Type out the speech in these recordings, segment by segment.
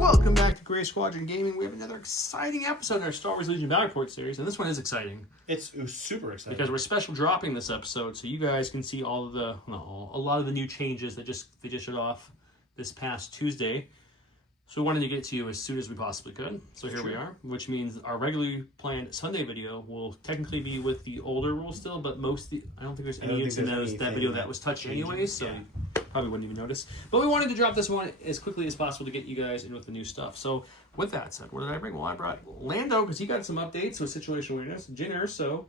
Welcome back to Gray Squadron Gaming. We have another exciting episode in our Star Wars Legion Battle Report series, and this one is exciting. It was super exciting. Because we're special dropping this episode, so you guys can see all of the, a lot of the new changes that they just showed off this past Tuesday. So we wanted to get to you as soon as we possibly could. So here we are, which means our regularly planned Sunday video will technically be with the older rules still, but I don't think there's any in that video that was touched anyways, so you probably wouldn't even notice. But we wanted to drop this one as quickly as possible to get you guys in with the new stuff. So with that said, what did I bring? Well, I brought Lando, because he got some updates with situational awareness. Jyn Erso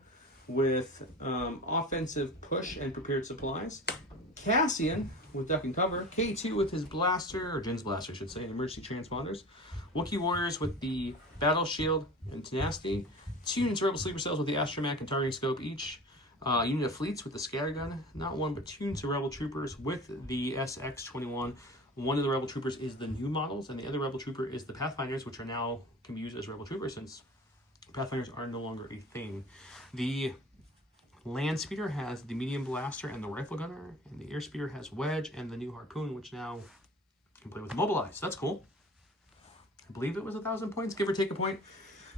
with offensive push and prepared supplies. Cassian with duck and cover. K2 with his blaster, or Jyn's blaster, I should say, and emergency transponders. Wookiee warriors with the battle shield and tenacity. 2 units of rebel sleeper cells with the astromech and targeting scope each. Unit of fleets with the scattergun. Not one, but 2 units of rebel troopers with the SX-21. One of the rebel troopers is the new models, and the other rebel trooper is the Pathfinders, which can be used as rebel troopers since Pathfinders are no longer a thing. The land speeder has the medium blaster and the rifle gunner, and the air speeder has wedge and the new harpoon, which now can play with mobilize. That's cool. I believe it was 1,000 points, give or take a point.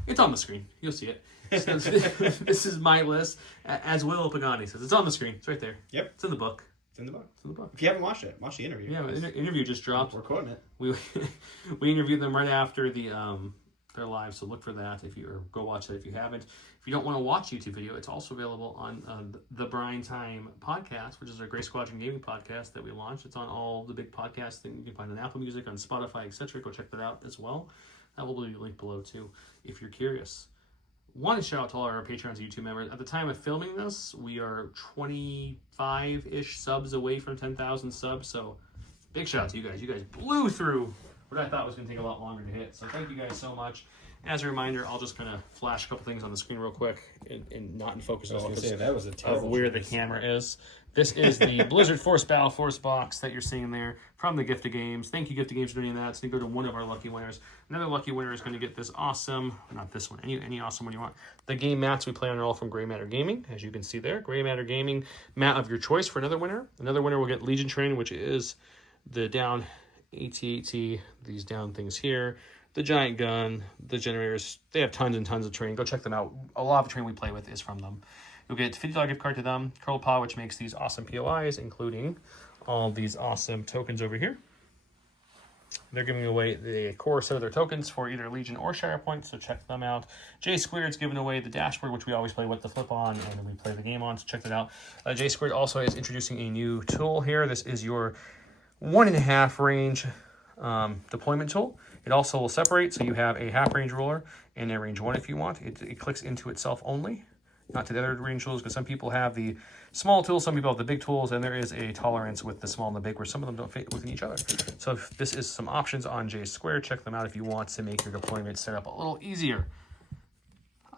It's on the screen. You'll see it. So, this is my list. As Will Pagani says, it's on the screen. It's right there. Yep. It's in the book. It's in the book. It's in the book. If you haven't watched it, watch the interview. Yeah, the interview just dropped. We're quoting it. We interviewed them right after their live, so look for that or go watch that if you haven't. If you don't want to watch YouTube video, it's also available on the Brine Time podcast, which is our Gray Squadron Gaming podcast that we launched. It's on all the big podcasts that you can find on Apple Music, on Spotify, etc. Go check that out as well. That will be linked below too, if you're curious. Want to shout out to all our Patreons and YouTube members. At the time of filming this, we are 25-ish subs away from 10,000 subs, so big shout out to you guys. You guys blew through what I thought was going to take a lot longer to hit. So thank you guys so much. As a reminder, I'll just kind of flash a couple things on the screen real quick and not in focus that was a terrible of where the camera is. This is the Blizzard Force Battle Force box that you're seeing there from the Gift of Games. Thank you, Gift of Games, for doing that. So you go to one of our lucky winners. Another lucky winner is going to get this awesome, not this one, any awesome one you want. The game mats we play on are all from Gray Matter Gaming, as you can see there. Gray Matter Gaming mat of your choice for another winner. Another winner will get Legion Training, which is the down AT-AT, these down things here, the giant gun, the generators. They have tons and tons of training. Go check them out. A lot of the training we play with is from them. You'll get a $50 gift card to them. Curl Paw, which makes these awesome POIs, including all these awesome tokens over here. They're giving away the core set of their tokens for either Legion or Shire points, so check them out. J Squared's giving away the dashboard, which we always play with the flip on, and we play the game on, so check that out. J Squared also is introducing a new tool here. This is your 1.5 range deployment tool. It also will separate, so you have a half range ruler and a range 1 if you want. It clicks into itself only, not to the other range tools, because some people have the small tools, some people have the big tools, and there is a tolerance with the small and the big where some of them don't fit within each other. So if this is some options on J Squared, check them out if you want to make your deployment setup a little easier.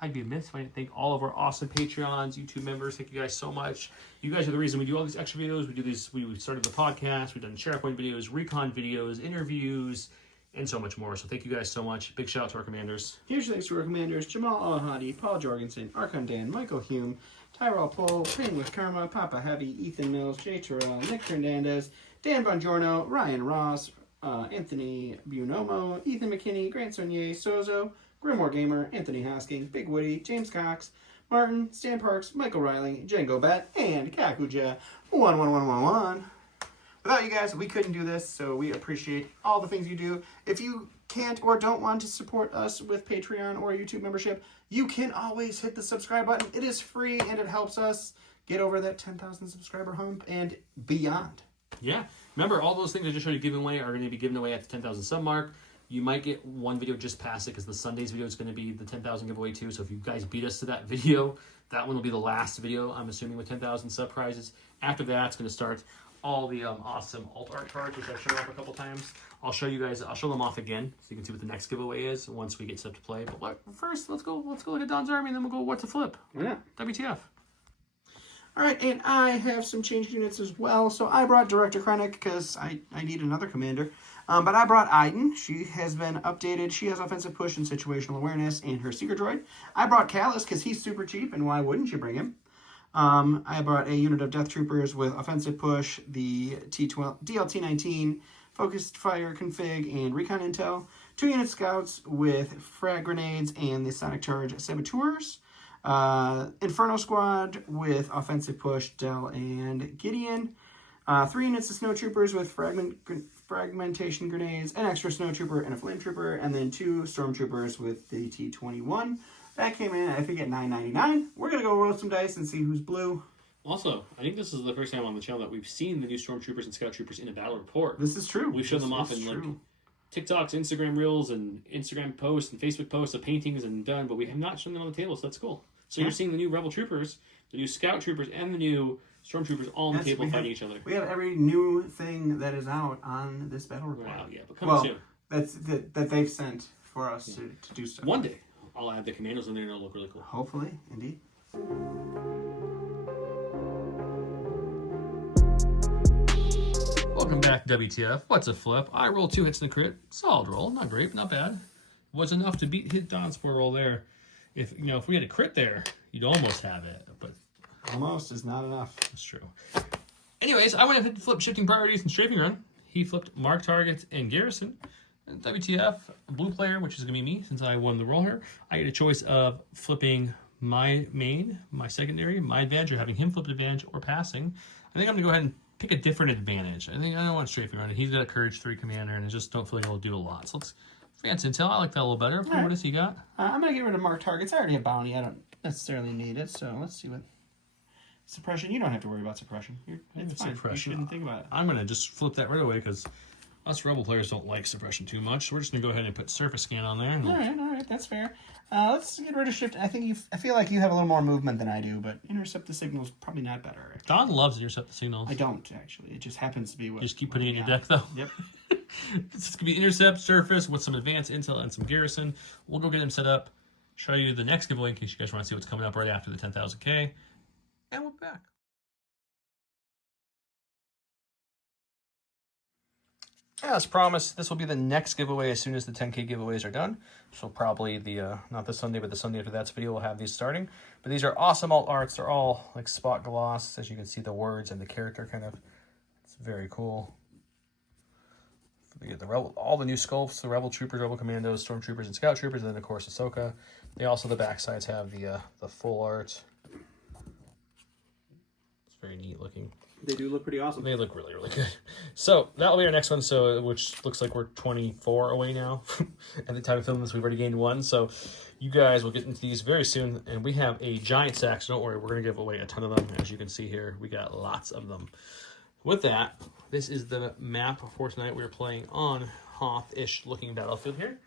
I'd be amiss if I didn't thank all of our awesome Patreons, YouTube members. Thank you guys so much. You guys are the reason we do all these extra videos. We started the podcast, we've done SharePoint videos, recon videos, interviews, and so much more. So thank you guys so much. Big shout out to our commanders. Huge thanks to our commanders: Jamal Al-Hadi, Paul Jorgensen, Archon Dan, Michael Hume, Tyrell Pohl, Pain with Karma, Papa Heavy, Ethan Mills, Jay Terrell, Nick Fernandez, Dan Bongiorno, Ryan Ross, Anthony Buonomo, Ethan McKinney, Grant Sonier, Sozo, Grimoire Gamer, Anthony Hosking, Big Woody, James Cox, Martin, Stan Parks, Michael Riley, Django Bet, and Kakuja 11111. Without you guys, we couldn't do this, so we appreciate all the things you do. If you can't or don't want to support us with Patreon or YouTube membership, you can always hit the subscribe button. It is free, and it helps us get over that 10,000 subscriber hump and beyond. Yeah. Remember, all those things I just showed you giving away are going to be given away at the 10,000 sub mark. You might get one video just past it because the Sunday's video is going to be the 10,000 giveaway too. So if you guys beat us to that video, that one will be the last video, I'm assuming, with 10,000 sub prizes. After that, it's going to start all the awesome alt art cards, which I've shown off a couple times. I'll show you guys. I'll show them off again so you can see what the next giveaway is once we get set up to play. But first, let's go look at Don's army, and then we'll go what to flip. Yeah. WTF. All right, and I have some changed units as well. So I brought Director Krennic because I need another commander. But I brought Iden. She has been updated. She has offensive push and situational awareness and her Seeker Droid. I brought Kallus because he's super cheap, and why wouldn't you bring him? I brought a unit of Death Troopers with offensive push, the DLT-19, focused fire config and recon intel. 2 unit scouts with frag grenades and the sonic charge saboteurs. Inferno squad with offensive push, Del and Gideon. 3 units of snowtroopers with fragmentation grenades, an extra snowtrooper and a flame trooper, and then 2 stormtroopers with the T-21. That came in, I think, at $9.99. We're gonna go roll some dice and see who's blue. Also, I think this is the first time on the channel that we've seen the new stormtroopers and scout troopers in a battle report. This is true. We've shown them off in like TikToks, Instagram reels, and Instagram posts and Facebook posts of paintings and done, but we have not shown them on the table, so that's cool. So you're seeing the new Rebel Troopers, the new Scout Troopers, and the new Stormtroopers all on the table fighting each other. We have every new thing that is out on this battle report. Wow, yeah, but coming soon. That they've sent for us to do stuff. One day, I'll add the commandos in there and it'll look really cool. Hopefully, indeed. Welcome back, WTF. What's a flip? I rolled 2 hits in the crit. Solid roll. Not great, but not bad. Was enough to hit Don's 4 roll there. If we had a crit there, you'd almost have it, but almost is not enough. That's true. Anyways, I went ahead and flipped shifting priorities and strafing run. He flipped mark targets and garrison. And WTF, blue player, which is going to be me since I won the roll here. I get a choice of flipping my main, my secondary, my advantage, or having him flip advantage, or passing. I think I'm going to go ahead and pick a different advantage. I don't want strafing run. He's got a courage 3 commander, and I just don't feel like it'll do a lot. So let's fancy intel. I like that a little better. What does he got? I'm going to get rid of mark targets. I already have bounty. I don't necessarily need it, so let's see what... Suppression, you don't have to worry about suppression. It's fine. Suppression. You shouldn't think about it. I'm going to just flip that right away because us Rebel players don't like suppression too much. So we're just going to go ahead and put surface scan on there. All right, that's fair. Let's get rid of shift. I feel like you have a little more movement than I do, but intercept the signal is probably not better. Don loves to intercept the signals. I don't, actually. It just happens to be what... Just keep putting it in your deck, though. Yep. It's going to be intercept, surface, with some advanced intel and some garrison. We'll go get him set up, show you the next giveaway in case you guys want to see what's coming up right after the 10,000K. And we're back. As promised, this will be the next giveaway as soon as the 10K giveaways are done. So probably not this Sunday, but the Sunday after that's video, we'll have these starting. But these are awesome alt arts. They're all like spot gloss. As you can see, the words and the character kind of, it's very cool. We get all the new sculpts, the Rebel Troopers, Rebel Commandos, Stormtroopers, and Scout Troopers, and then of course Ahsoka. They also, the back sides have the full art. It's very neat looking. They do look pretty awesome. They look really, really good. So that'll be our next one. So which looks like we're 24 away now. At the time of filming this, we've already gained 1. So you guys will get into these very soon. And we have a giant sack, so don't worry. We're going to give away a ton of them. As you can see here, we got lots of them. With that, this is the map for tonight. We're playing on Hoth-ish looking battlefield here.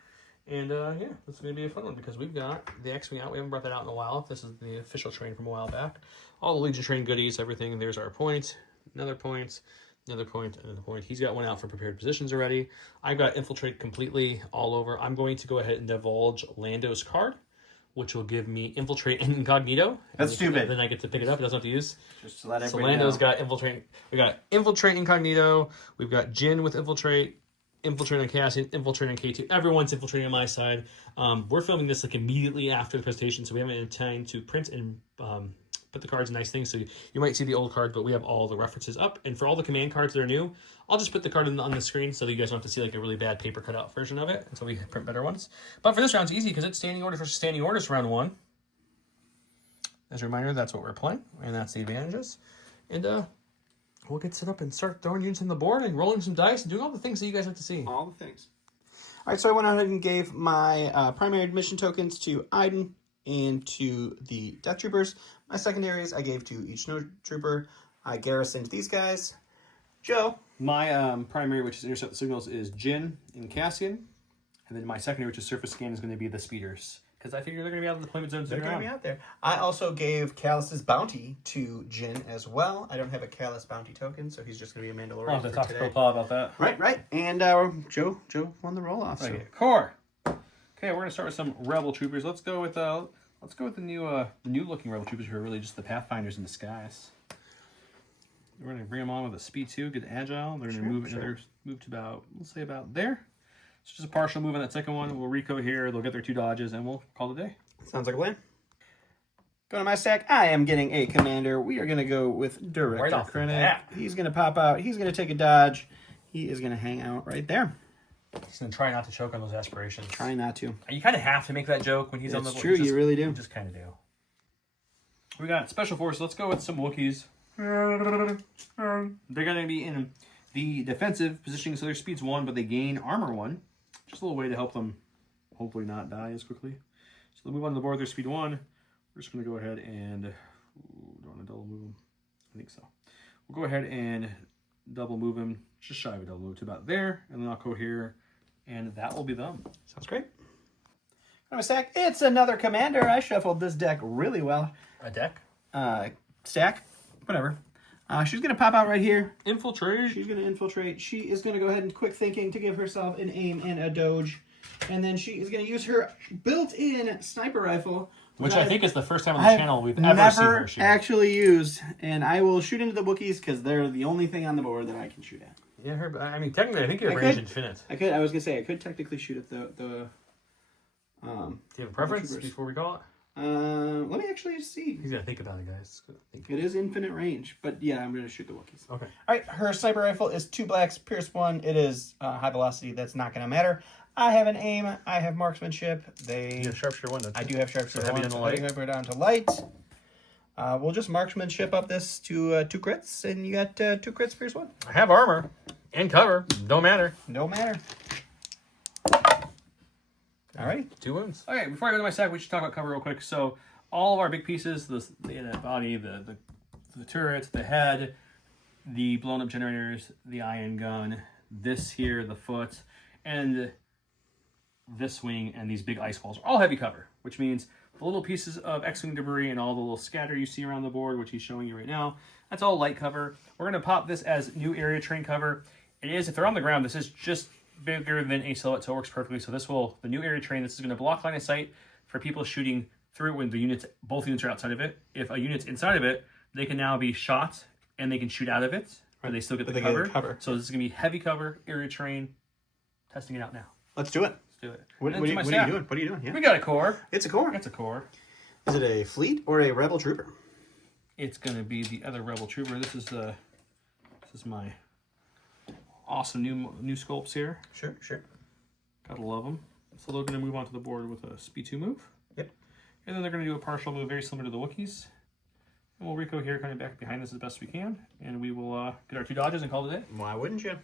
And yeah, this is going to be a fun one because we've got the X-Wing out. We haven't brought that out in a while. This is the official train from a while back. All the Legion train goodies, everything. There's our point, another point, another point, another point. He's got one out for prepared positions already. I've got infiltrate completely all over. I'm going to go ahead and divulge Lando's card, which will give me infiltrate and incognito. That's stupid. Then I get to pick it up. It doesn't have to use. Just to let everybody So Lando's know. got infiltrate. We got infiltrate incognito. We've got Jin with infiltrate. Infiltrate on Cassian, infiltrate on K2. Everyone's infiltrating on my side. We're filming this like immediately after the presentation, so we haven't had time to print and put the cards in nice things. So you might see the old cards, but we have all the references up. And for all the command cards that are new, I'll just put the card on the screen so that you guys don't have to see like a really bad paper cutout version of it until we print better ones. But for this round, it's easy because it's standing orders versus standing orders round 1. As a reminder, that's what we're playing, and that's the advantages. And we'll get set up and start throwing units on the board and rolling some dice and doing all the things that you guys like to see. All the things. All right, so I went ahead and gave my primary admission tokens to Iden and to the Death Troopers. My secondaries I gave to each Snow Trooper. I garrisoned these guys. Joe? My primary, which is intercept the signals, is Jin and Cassian. And then my secondary, which is surface scan, is going to be the speeders. Because I figure they're going to be out of the deployment zones. They're going to be out there. I also gave Kallus's bounty to Jin as well. I don't have a Kallus bounty token, so he's just going to be a Mandalorian I'll have to for talk to today. Paul about that. Right. And Joe won the roll-off. So. Right. Core. Okay, we're going to start with some Rebel Troopers. Let's go with the new looking Rebel Troopers who are really just the Pathfinders in disguise. We're going to bring them on with a speed 2, good agile. They're going to move to about, let's say about there. It's just a partial move on that second one. We'll reco here. They'll get their 2 dodges, and we'll call it a day. Sounds like a plan. Going to my stack, I am getting a commander. We are going to go with Director Right off the Krennic. bat. He's going to pop out. He's going to take a dodge. he is going to hang out right there. He's going to try not to choke on those aspirations. Try not to. You kind of have to make that joke when he's on the board. It's true, you really do. You just kind of do. We got Special Forces. Let's go with some Wookiees. They're going to be in the defensive positioning, so their speed's 1, but they gain armor 1. Just a little way to help them hopefully not die as quickly. So they'll move on the board, their speed 1. We're just going to go ahead and... don't want to double move them. I think so. We'll go ahead and double move them, just shy of a double move to about there, and then I'll go here, and that will be them. Sounds great. On my stack, it's another commander. I shuffled this deck really well. A deck? Stack, whatever. She's going to pop out right here. Infiltrate. She's going to infiltrate. She is going to go ahead and quick thinking to give herself an aim and a doge. And then she is going to use her built-in sniper rifle. Which I think is the first time on the channel we've ever seen her shoot. Never actually used. And I will shoot into the Wookiees because they're the only thing on the board that I can shoot at. Yeah, I mean, technically, I think you have range infinite. I was going to say, I could technically shoot at the do you have a preference before we call it? Let me actually see. He's going to think about it, guys. It is infinite range. But yeah, I'm going to shoot the Wookiees. Okay. All right, her sniper rifle is 2 blacks, Pierce 1. It is high velocity. That's not going to matter. I have an aim. I have marksmanship. You have sharpshooter 1, don't you? I do have sharpshooter 1. Heavy on the light. I have her down to light. We'll just marksmanship up this to 2 crits, and you got 2 crits, Pierce 1. I have armor and cover. Don't matter. No matter. All right. 2 wounds. Okay, before I go to my stack, we should talk about cover real quick. So all of our big pieces, the body, the turret, the head, the blown up generators, the ion gun, this here, the foot, and this wing, and these big ice walls are all heavy cover, which means the little pieces of X-Wing debris and all the little scatter you see around the board, which he's showing you right now, that's all light cover. We're going to pop this as new area train cover. It is, if they're on the ground, this is just bigger than a silhouette, so it works perfectly. So this will, the new area train, this is going to block line of sight for people shooting through it when the units, both units are outside of it. If a unit's inside of it, they can now be shot and they can shoot out of it, or they still get the cover. So this is going to be heavy cover, area train, testing it out now. Let's do it. Do it. What are you doing? What are you doing? Yeah. We got a core. It's a core. It's a core. Is it a fleet or a rebel trooper? It's gonna be the other rebel trooper. This is my awesome new sculpts here. Sure. Gotta love them. So they're gonna move onto the board with a speed 2 move. Yep. And then they're gonna do a partial move very similar to the Wookiees. And we'll Rico here kind of back behind us as best we can, and we will get our 2 dodges and call it a day. Why wouldn't you?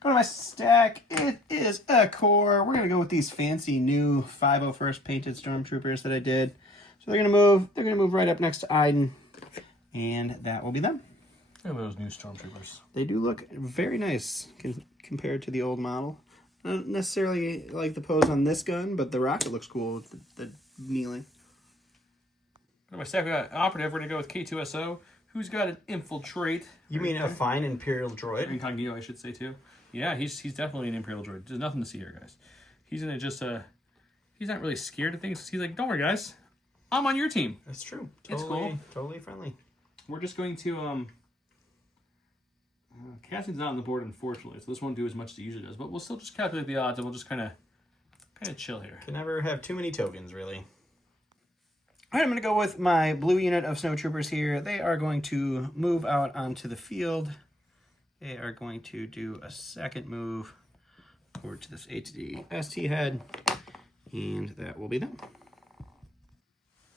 Go to my stack. It is a core. We're going to go with these fancy new 501st painted stormtroopers that I did. So they're going to move. They're going to move right up next to Iden. And that will be them. Look at those new stormtroopers. They do look very nice compared to the old model. Not necessarily like the pose on this gun, but the rocket looks cool with the kneeling. Go to my stack. We got operative. We're going to go with K2SO. Who's got an infiltrate? You mean a fine Imperial droid? Incognito, I should say, too. Yeah, he's definitely an Imperial droid. There's nothing to see here, guys. He's gonna just he's not really scared of things. He's like, don't worry, guys, I'm on your team. That's true. It's cool. Totally friendly. We're just going to Cassian's not on the board, unfortunately, so this won't do as much as it usually does. But we'll still just calculate the odds, and we'll just kind of chill here. Can never have too many tokens, really. All right, I'm going to go with my blue unit of snowtroopers here. They are going to move out onto the field. They are going to do a second move forward to this ATD ST head, and that will be them.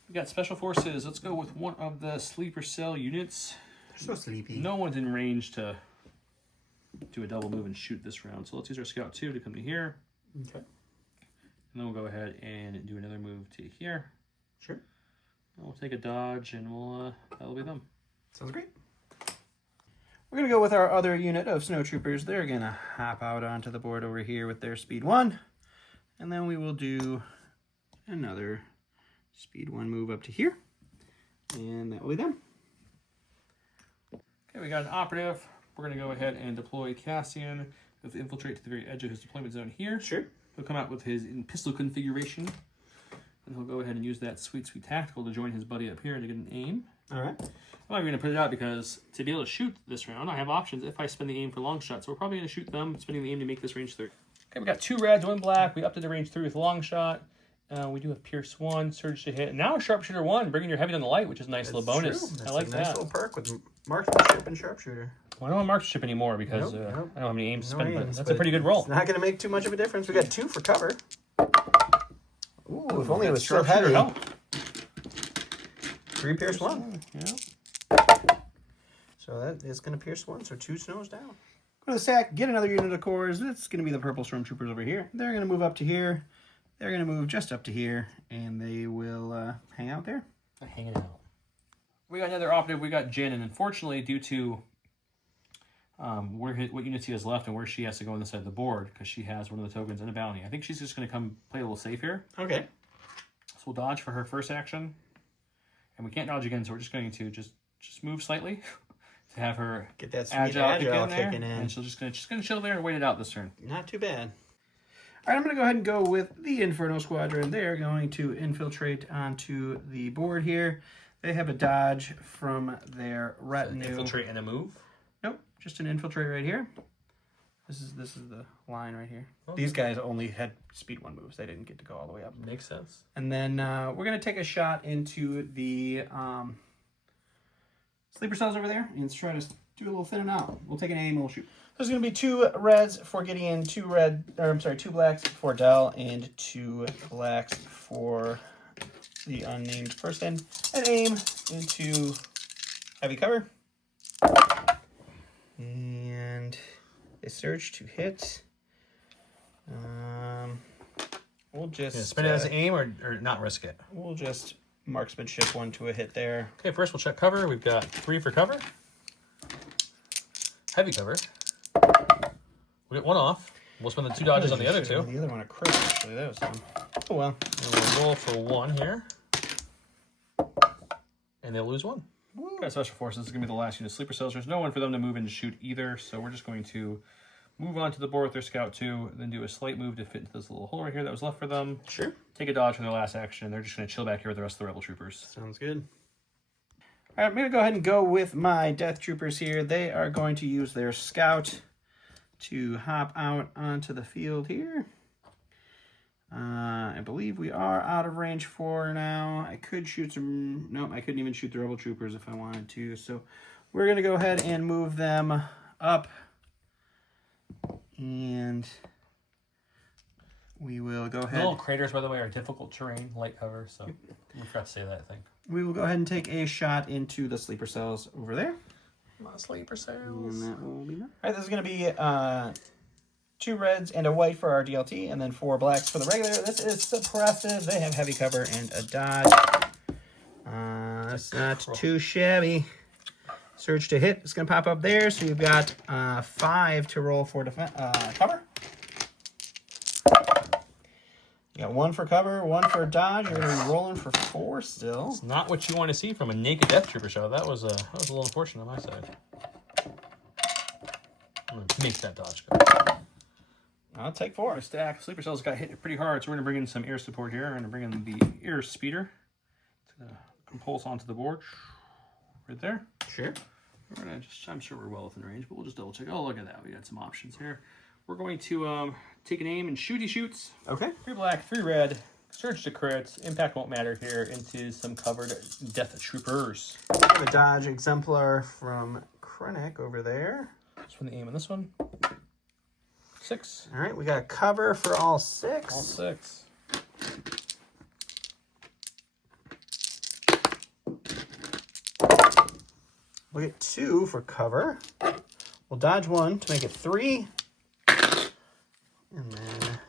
We got Special Forces. Let's go with one of the sleeper cell units. They're so sleepy. No one's in range to do a double move and shoot this round. So let's use our Scout 2 to come to here. Okay. And then we'll go ahead and do another move to here. Sure. And we'll take a dodge, and that'll be them. Sounds great. We're going to go with our other unit of snowtroopers. They're going to hop out onto the board over here with their speed 1. And then we will do another speed 1 move up to here. And that will be them. Okay, we got an operative. We're going to go ahead and deploy Cassian with infiltrate to the very edge of his deployment zone here. Sure. He'll come out with his pistol configuration. And he'll go ahead and use that sweet tactical to join his buddy up here to get an aim. All right. I'm not even going to put it out because to be able to shoot this round, I have options if I spend the aim for long shots. So we're probably going to shoot them, spending the aim to make this range 3. Okay, we got 2 reds, 1 black. We upped the range 3 with long shot. We do have Pierce 1, Surge to hit. Now Sharpshooter 1, bringing your heavy on the light, which is a nice little bonus. True. That's I like a that. nice little perk with marksmanship and sharpshooter. Well, I don't want Mark to ship anymore because Nope. I don't have any aims to No spend, but aims, that's a but pretty good roll. It's not going to make too much of a difference. We got 2 for cover. Ooh, if only it was so Sharpshooter heavy. help. 3 pierce 1. Yeah. So that is going to pierce 1, so 2 snows down. Go to the stack, get another unit of cores. It's going to be the purple stormtroopers over here. They're going to move up to here. They're going to move just up to here, and they will hang out there. Hanging out. We got another operative. We got Jin, and unfortunately, due to what units he has left and where she has to go on the side of the board, because she has one of the tokens and a bounty, I think she's just going to come play a little safe here. Okay. So we'll dodge for her first action, and we can't dodge again, so we're just going to just move slightly to have her Get that sweet agile agile in there, kicking in. and she's just gonna chill there and wait it out this turn. Not too bad. All right, I'm going to go ahead and go with the Inferno Squadron. They're going to infiltrate onto the board here. They have a dodge from their retinue. Infiltrate and a move. Nope, just an infiltrate right here. This is the line right here. Okay. These guys only had speed 1 moves. They didn't get to go all the way up. Makes sense. And then we're going to take a shot into the sleeper cells over there and try to do a little thinning out. We'll take an aim and we'll shoot. There's going to be 2 reds for Gideon, 2 blacks for Dell, and 2 blacks for the unnamed person. And aim into heavy cover. And a surge to hit. We'll just Spin it as an aim or not risk it. We'll just marksmanship 1 to a hit there. Okay, first we'll check cover. We've got 3 for cover. Heavy cover. We'll get 1 off. We'll spend the 2 dodges on the other 2. The other one a crit, actually. That was oh well. And we'll roll for 1 here. And they'll lose 1. Got special forces. This is going to be the last unit of sleeper cells. There's no one for them to move and shoot either, so we're just going to move on to the board with their scout 2, then do a slight move to fit into this little hole right here that was left for them. Sure. Take a dodge for their last action. They're just going to chill back here with the rest of the rebel troopers. Sounds good. All right, I'm going to go ahead and go with my death troopers here. They are going to use their scout to hop out onto the field here. I believe we are out of range 4 now. I could shoot some... Nope, I couldn't even shoot the rebel troopers if I wanted to. So we're going to go ahead and move them up. And we will go ahead... The little craters, by the way, are difficult terrain, light cover, so we forgot to say that, I think. We will go ahead and take a shot into the sleeper cells over there. Come on, sleeper And cells. that will be that. All right, this is going to be 2 reds and a white for our DLT, and then 4 blacks for the regular. This is suppressive. They have heavy cover and a dodge. That's not too shabby. Surge to hit. It's going to pop up there, so you've got 5 to roll for cover. You got 1 for cover, 1 for dodge. You're going to be rolling for 4 still. It's not what you want to see from a naked Death Trooper show. That was a little unfortunate on my side. I'm going to make that dodge go. I'll take 4. Stack. Sleeper cells got hit pretty hard, so we're going to bring in some air support here. We're going to bring in the air speeder to compulse onto the board. Right there. Sure. We're going to just, I'm sure we're well within range, but we'll just double check. Oh, look at that. We got some options here. We're going to take an aim and shooty shoots. Okay. 3 black, 3 red. Surge to crits. Impact won't matter here into some covered death troopers. I have a dodge exemplar from Krennic over there. Just from the aim on this one. 6. All right, we got a cover for all 6. All 6. We'll get 2 for cover. We'll dodge 1 to make it 3. And then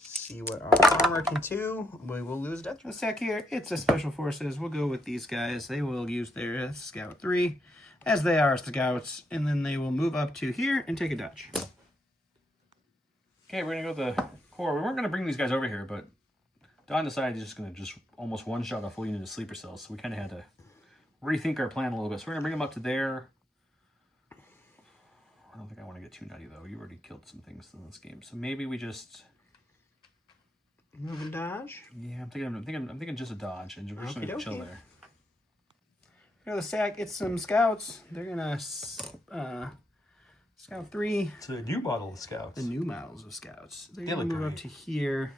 see what our armor can do. We will lose death. The stack here, it's a special forces. We'll go with these guys. They will use their scout 3 as they are scouts, and then they will move up to here and take a dodge. Okay, we're gonna go with the core. We weren't gonna bring these guys over here, but Don decided he's just gonna almost one-shot a full unit of sleeper cells, so we kind of had to rethink our plan a little bit. So we're gonna bring them up to there. I don't think I want to get too nutty though. You already killed some things in this game, so maybe we just move and dodge. Yeah, I'm thinking just a dodge, and we're just gonna chill there. Here the stack. It's some scouts. They're gonna scout 3. It's a new model of scouts. The new models of scouts. They're They gonna look move great. up to here,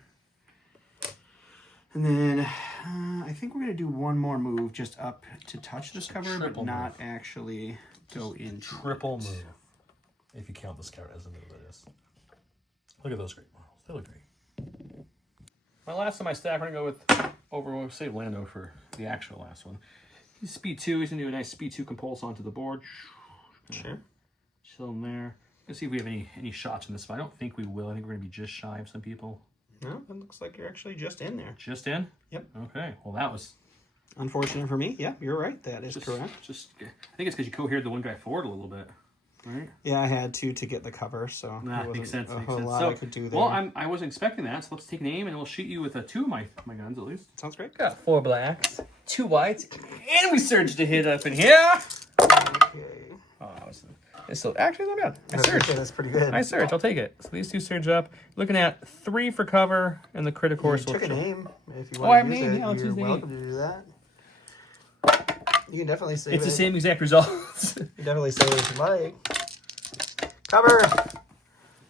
and then I think we're gonna do one more move just up to touch this cover, but triple not actually go into Triple move. If you count the scout as a move, it is. Look at those great models. They look great. My last in my stack, we're going to go with, we'll save Lando for the actual last one. He's speed 2. He's going to do a nice speed 2 compulse onto the board. Sure. Chill him there. Let's see if we have any shots in this fight. I don't think we will. I think we're going to be just shy of some people. No, it looks like you're actually just in there. Just in? Yep. Okay. Well, that was... Unfortunate for me. Yeah, you're right. That is correct. I think it's because you cohered the one guy forward a little bit. Right? Yeah, I had to get the cover, so Nah, there makes wasn't sense. a Makes whole sense. lot So, I could do there. well, I wasn't expecting that, so let's take an aim and we'll shoot you with 2 of my guns at least. Sounds great. Got 4 blacks, 2 whites, and we surged a hit up in here. Okay. Oh, it's still actually not bad. I surged. That's pretty good. I surge. I'll take it. So these 2 surge up. Looking at 3 for cover, and the crit, of course. You took an aim. If you I want have to an use aim. it, Yeah, let's you're use the welcome aim. to do that. You can definitely save It's it. the same exact results. You can definitely save it if you like. Cover.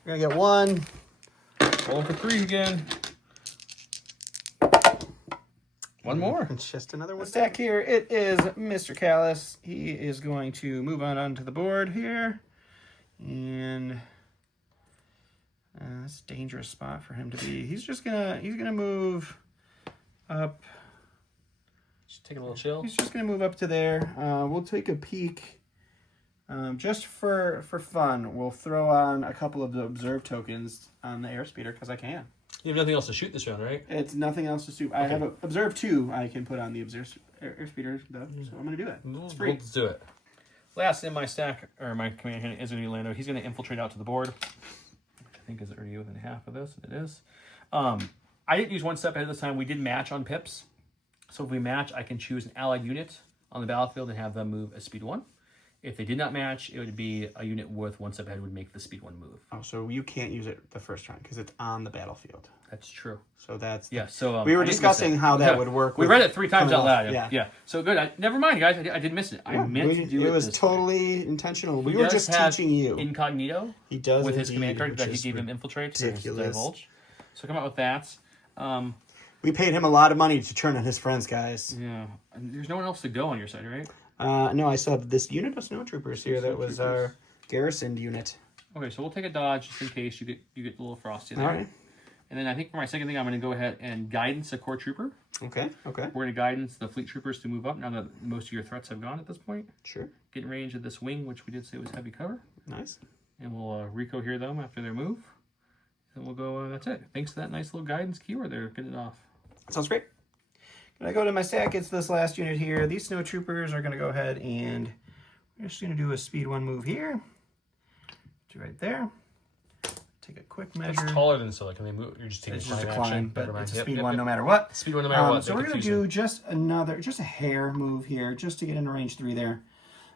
You're going to get 1. Rolling for 3 again. 1 more. It's just another one. Stack here. It is Mr. Kallus. He is going to move on onto the board here. And that's a dangerous spot for him to be. He's gonna move up. Just take a little chill. He's just gonna move up to there. We'll take a peek. Just for fun, we'll throw on a couple of the observe tokens on the airspeeder because I can. You have nothing else to shoot this round, right? It's nothing else to suit. I have a observe 2 I can put on the observe airspeeder, though, so I'm going to do it. It's free. Let's do it. Last in my stack, or my command hand, is Lando. He's going to infiltrate out to the board. Which I think is already within half of this. It is. I didn't use 1 step ahead this time. We did match on pips. So if we match, I can choose an allied unit on the battlefield and have them move a speed 1. If they did not match, it would be a unit with 1 step ahead would make the speed 1 move. Oh, so you can't use it the first time because it's on the battlefield. That's true. So that's... Yeah, so... we were discussing how that would work. We read it 3 times out loud. Yeah. Yeah. So good. Never mind, guys. I did miss it. I meant to do it. It was this totally intentional. We He were does just have teaching you. Incognito. He does with his indeed, command card which that he is gave him infiltrate. ridiculous. Divulge. So come out with that. We paid him a lot of money to turn on his friends, guys. Yeah. And there's no one else to go on your side, right? No, I saw this unit of snowtroopers here. That was our garrisoned unit. Okay, so we'll take a dodge just in case you get a little frosty there. All right. And then I think for my second thing, I'm going to go ahead and guidance a core trooper. Okay. Okay. We're going to guidance the fleet troopers to move up now that most of your threats have gone at this point. Sure. Get in range of this wing, which we did say was heavy cover. Nice. And we'll recohere them after their move. And we'll go, that's it. Thanks to that nice little guidance keyword there. Get it off. Sounds great. When I go to my stack, it's this last unit here. These snowtroopers are going to go ahead and we're just going to do a speed 1 move here. Do right there. Take a quick measure. It's taller than so. Like, can they move? You're just taking It's just a climb action. climb, but Never mind. it's a Yep, speed yep, 1 yep. no matter what. Speed 1 no matter what. So we're going to do just a hair move here, just to get into range 3 there.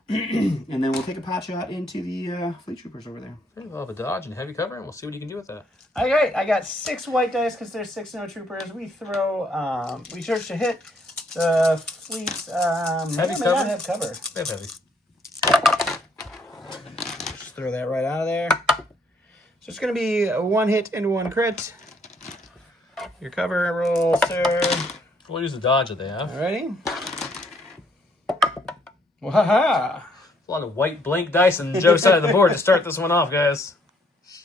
And then we'll take a pot shot into the fleet troopers over there. Okay, we'll have a dodge and heavy cover, and we'll see what you can do with that. All right, I got 6 white dice because there's 6 snowtroopers. We throw, we search to hit the fleet's, Heavy may cover? not have cover. They have heavy. Just throw that right out of there. So it's going to be a 1 hit and 1 crit. Your cover roll, sir. We'll use the dodge that they have. Alrighty. Wahaha! A lot of white blank dice on Joe's side of the board to start this one off, guys.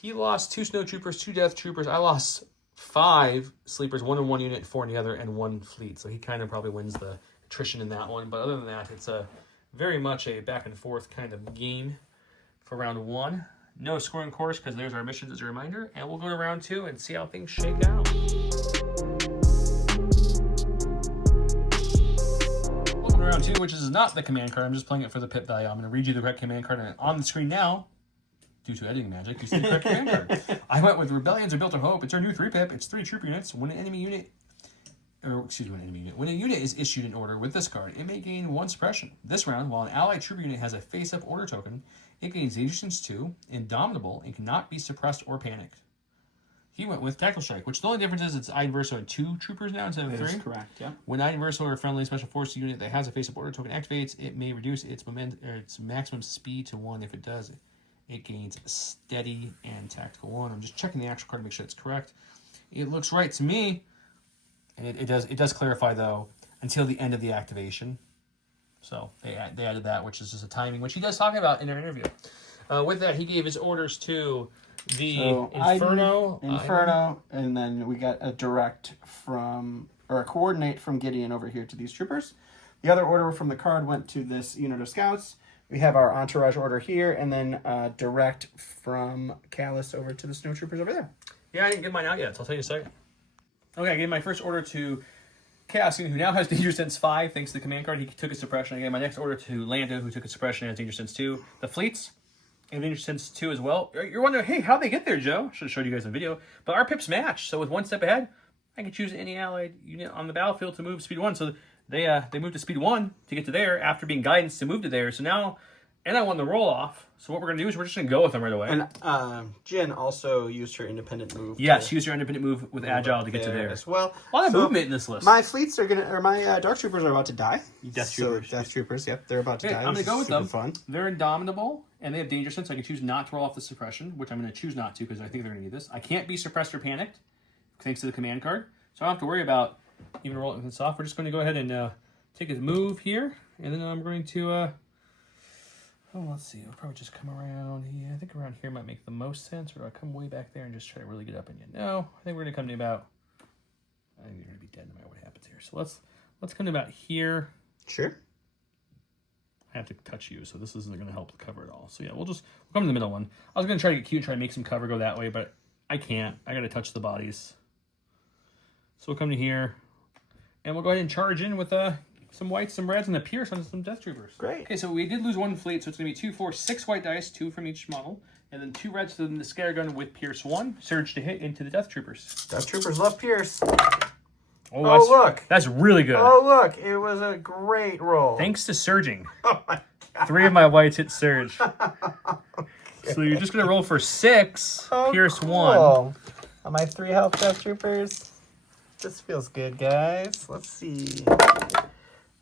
He lost 2 snow troopers, 2 death troopers. I lost 5 sleepers, 1 in 1 unit, 4 in the other, and 1 fleet. So he kind of probably wins the attrition in that one. But other than that, it's a very much a back and forth kind of game for round 1. No scoring course because there's our missions as a reminder. And we'll go to round 2 and see how things shake out. Welcome to round 2, which is not the command card. I'm just playing it for the pip value. I'm going to read you the correct command card. And on the screen now, due to editing magic, you see the correct command card. I went with Rebellions are Built of Hope. It's our new 3-pip. It's 3 troop units. When an enemy unit, when a unit is issued an order with this card, it may gain 1 suppression. This round, while an allied troop unit has a face-up order token, it gains Resistance 2, Indomitable, and cannot be suppressed or panicked. He went with Tactical Strike, which the only difference is it's Iden Verso and 2 troopers now instead of 3. That is correct, yeah. When Iden Verso or a friendly special forces unit that has a face-up order token activates, it may reduce its maximum speed to 1. If it does, it gains Steady and Tactical 1. I'm just checking the actual card to make sure it's correct. It looks right to me. And it does clarify, though, until the end of the activation. So they added that, which is just a timing, which he does talk about in our interview. With that, he gave his orders to the Inferno. And then we got a direct a coordinate from Gideon over here to these troopers. The other order from the card went to this unit of scouts. We have our entourage order here, and then direct from Kallus over to the snowtroopers over there. Yeah, I didn't get mine out yet, so I'll tell you in a second. Okay, I gave my first order to Cassian, who now has Danger Sense 5, thanks to the command card. He took his suppression. I gave my next order to Lando, who took his suppression and has Danger Sense 2. The fleets and Danger Sense 2 as well. You're wondering, hey, how'd they get there, Joe? Should have showed you guys in the video. But our pips match, so with one step ahead, I can choose any allied unit on the battlefield to move speed 1. So they moved to speed 1 to get to there after being guidance to move to there. So now, and I won the roll off. So what we're going to do is we're just going to go with them right away. And Jin also used her independent move. Yes, use your independent move with Agile to get to there. As well. A lot of movement in this list. My fleets are my Dark Troopers are about to die. Death Troopers. So Death Troopers, yep, they're about to die. I'm going to go with them. Fun. They're indomitable, and they have Danger Sense, so I can choose not to roll off the suppression, which I'm going to choose not to because I think they're going to need this. I can't be suppressed or panicked, thanks to the command card. So I don't have to worry about even rolling this off. We're just going to go ahead and take a move here, and then I'm going to... let's see. I'll probably just come around here. I think around here might make the most sense. Or do I come way back there and just try to really get up in you? No, I think we're going to come to about... I think you're going to be dead no matter what happens here. So let's come to about here. Sure. I have to touch you, so this isn't going to help cover it all. So yeah, we'll come to the middle one. I was going to try to get cute and try to make some cover go that way, but I can't. I got to touch the bodies. So we'll come to here, and we'll go ahead and charge in with some whites, some reds, and a Pierce on some Death Troopers. Great. Okay, so we did lose one fleet, so it's going to be 2, 4, 6 white dice, 2 from each model, and then 2 reds to the Scattergun with Pierce 1, Surge to hit into the Death Troopers. Death Troopers love Pierce. Oh, look. That's really good. Oh, look. It was a great roll. Thanks to surging. Oh, my God. 3 of my whites hit Surge. So you're just going to roll for 6, Pierce 1. On my 3 health Death Troopers. This feels good, guys. Let's see.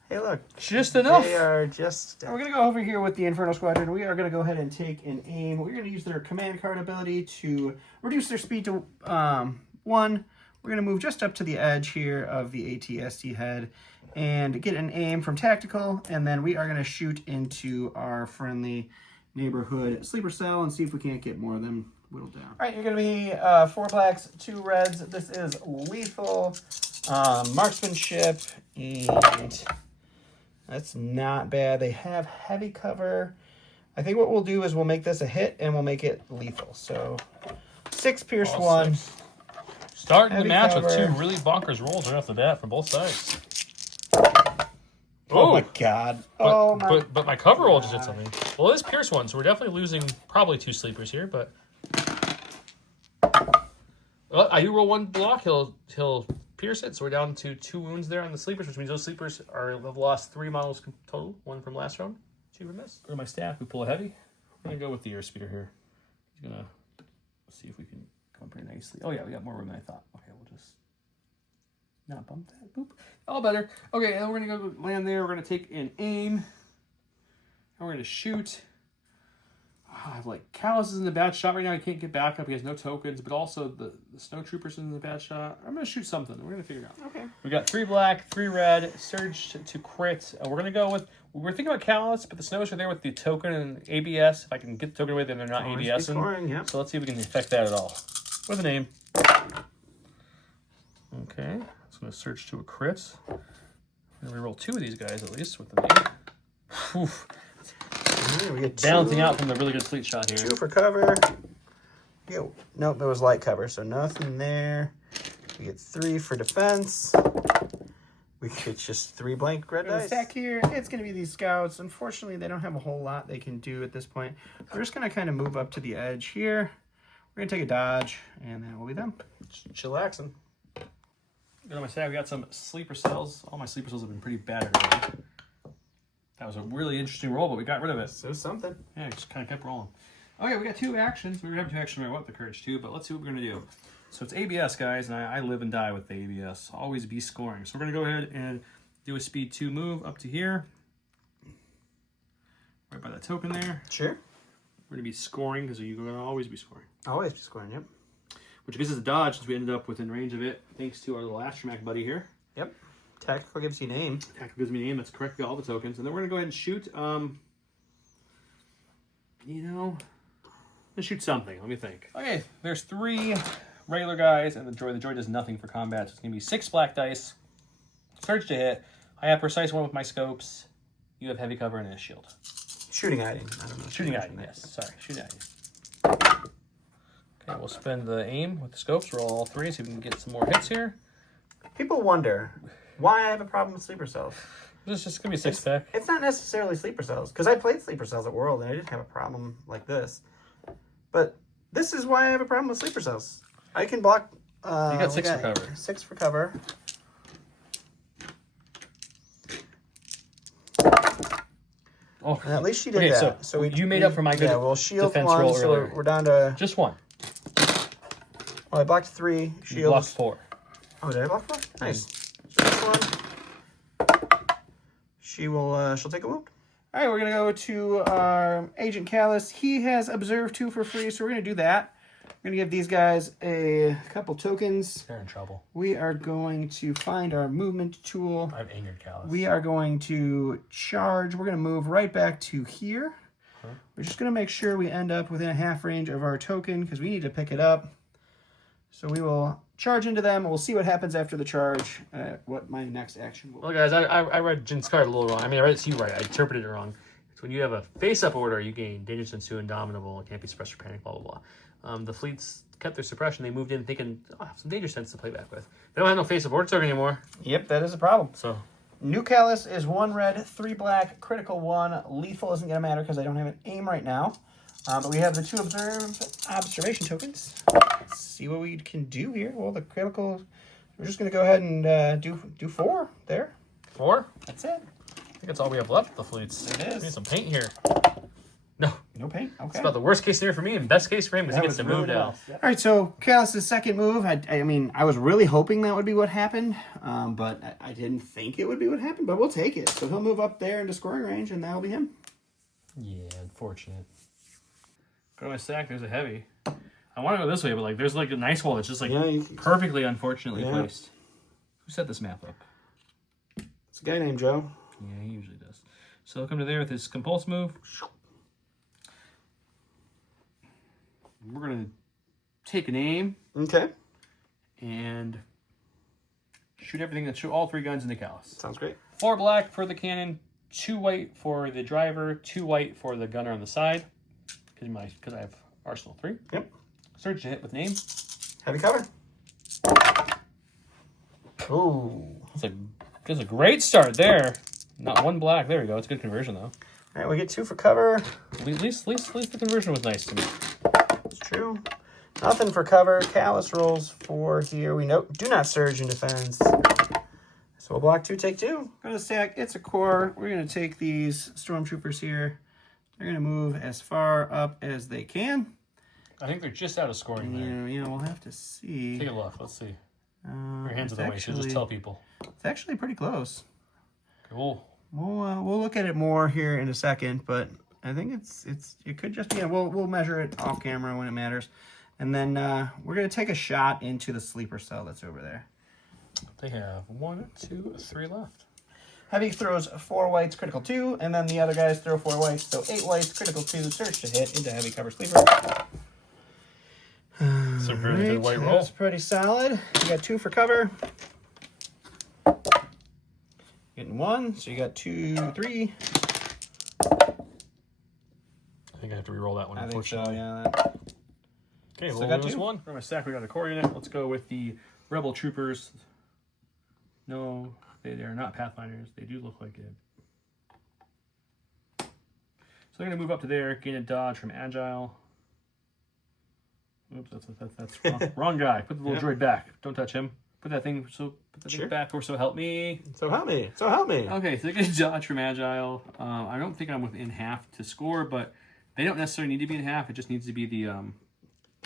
Hey, look. Just enough. They are just... We're going to go over here with the Inferno Squadron. We are going to go ahead and take an aim. We're going to use their command card ability to reduce their speed to 1. We're going to move just up to the edge here of the AT-ST head and get an aim from tactical. And then we are going to shoot into our friendly neighborhood sleeper cell and see if we can't get more of them whittled down. All right, you're going to be 4 blacks, 2 reds. This is lethal marksmanship, and that's not bad. They have heavy cover. I think what we'll do is we'll make this a hit, and we'll make it lethal. So 6 Pierce 1. 6. Starting the match cover. with 2 really bonkers rolls right off the bat from both sides. Oh my God. But my cover roll just did something. Well, it is Pierce 1, so we're definitely losing probably 2 sleepers here, but... Well, I do roll 1 block, he'll pierce it, so we're down to 2 wounds there on the sleepers, which means those sleepers have lost 3 models total. 1 from last round, 2 from this. Go to my staff, we pull a heavy. We're going to go with the airspeeder here. He's going to see if we can come pretty nicely. Oh yeah, we got more room than I thought. Okay, we'll just not bump that. Boop. All better. Okay, and then we're going to go land there. We're going to take an aim. And we're going to shoot. I have like Kallus is in the bad shot right now. He can't get back up. He has no tokens, but also the snow troopers in the bad shot. I'm going to shoot something. We're going to figure it out. Okay. We got 3 black, 3 red, surge to crit. We're going to go with, we're thinking about Kallus, but the snows are there with the token and ABS. If I can get the token away, then they're not ABSing. Yep. So let's see if we can affect that at all. With a name. Okay. It's going to surge to a crit. And we roll 2 of these guys at least with the name. Oof. We get Balancing out from the really good fleet shot here. 2 for cover. Nope, there was light cover, so nothing there. We get 3 for defense. We get just 3 blank red dice. Stack here, it's going to be these scouts. Unfortunately, they don't have a whole lot they can do at this point. We're just going to kind of move up to the edge here. We're going to take a dodge, and then we'll be done. Chillaxing. Go to my stack. We got some sleeper cells. All my sleeper cells have been pretty bad already. That was a really interesting roll, but we got rid of it. So something. Yeah, it just kind of kept rolling. Okay, we got 2 actions. We were having 2 actions no matter what the courage too, but let's see what we're going to do. So it's ABS, guys, and I live and die with the ABS. Always be scoring. So we're going to go ahead and do a speed 2 move up to here. Right by that token there. Sure. We're going to be scoring because you're going to always be scoring. Always be scoring, yep. Which gives us a dodge since we ended up within range of it, thanks to our little astromech buddy here. Yep. Tactical gives you name. Tactical gives me name. That's correct. Got all the tokens. And then we're going to go ahead and shoot. Let's shoot something. Let me think. Okay, there's 3 regular guys and the droid. The droid does nothing for combat. So it's going to be 6 black dice. Surge to hit. I have precise 1 with my scopes. You have heavy cover and a shield. Shooting Iden. I don't know. Shooting Iden, yes. Sorry, shooting Iden. Okay, we'll spend the aim with the scopes. Roll all 3 so we can get some more hits here. People wonder why I have a problem with sleeper cells. This is just going to be a 6-pack. It's not necessarily sleeper cells, because I played sleeper cells at World, and I didn't have a problem like this. But this is why I have a problem with sleeper cells. I can block... you got 6 for cover. 6 for cover. Oh, And at least she did okay, that. So you made up for my good well, shield defense 1, roll so earlier. we're down to... Just 1. Well, I blocked 3 You shields. blocked 4. Oh, did I block 4? Nice. So this one... she'll take a wound. All right, we're going to go to our Agent Kallus. He has Observe 2 for free, so we're going to do that. We're going to give these guys a couple tokens. They're in trouble. We are going to find our movement tool. I've angered Kallus. We are going to charge. We're going to move right back to here. Huh? We're just going to make sure we end up within a half range of our token because we need to pick it up. So we will charge into them. We'll see what happens after the charge, what my next action will be. Well, guys, I read Jin's card a little wrong. I mean, I read it to you right. I interpreted it wrong. It's when you have a face-up order, you gain Dangerous to Indomitable. It can't be suppressed or panic, blah, blah, blah. The fleets kept their suppression. They moved in thinking, oh, I have some Danger Sense to play back with. They don't have no face-up order token anymore. Yep, that is a problem. So, New Kallus is 1 red, 3 black, critical 1. Lethal isn't going to matter because I don't have an aim right now. But we have the 2 observation tokens. Let's see what we can do here. Well, the critical, we're just going to go ahead and do 4 there. 4? That's it. I think that's all we have left, the fleets. It is. We need some paint here. No. No paint? Okay. It's about the worst case scenario for me and best case for him because he gets to move now. All right, so Kallus' second move, I mean, I was really hoping that would be what happened, but I didn't think it would be what happened, but we'll take it. So he'll move up there into scoring range, and that'll be him. Yeah, unfortunate. Go to my stack. There's a heavy. I want to go this way, but like there's like a nice wall that's just like perfectly unfortunately placed. Who set this map up? It's a guy named Joe. Yeah, he usually does. So he'll come to there with his compulse move. We're gonna take an aim. Okay. And shoot everything shoot all 3 guns into Kallus. Sounds great. 4 black for the cannon, 2 white for the driver, 2 white for the gunner on the side. Because I have Arsenal 3. Yep. Surge to hit with name. Heavy cover. Ooh. That's a great start there. Not 1 black. There we go. It's a good conversion though. All right, we get 2 for cover. At least the conversion was nice to me. It's true. Nothing for cover. Kallus rolls 4 here. We do not surge in defense. So we'll block 2, take 2. Go to the stack. It's a core. We're going to take these stormtroopers here. They're going to move as far up as they can. I think they're just out of scoring there. Yeah, we'll have to see. Take a look. Let's see. Your hands are the way. So just tell people. It's actually pretty close. Cool. We'll look at it more here in a second, but I think it could just be. We'll measure it off camera when it matters, and then we're gonna take a shot into the sleeper cell that's over there. They have 1, 2, 3 left. Heavy throws 4 whites, critical 2, and then the other guys throw 4 whites, so 8 whites, critical 2, surge to hit into heavy cover sleeper. It's a really good white roll. That's pretty solid. You got 2 for cover. Getting 1, so you got 2, 3. I think I have to re-roll that one, I think so, unfortunately. yeah. Okay, Still we'll got lose 2. 1. For my stack, we got a core unit. Let's go with the Rebel Troopers. No, they are not Pathfinders. They do look like it. So they're going to move up to there, gain a dodge from Agile. Oops, that's wrong, wrong guy. Put the little droid back. Don't touch him. Put that thing thing back, or so help me. So help me. So help me. Okay, so they get a dodge from Agile. I don't think I'm within half to score, but they don't necessarily need to be in half. It just needs to be the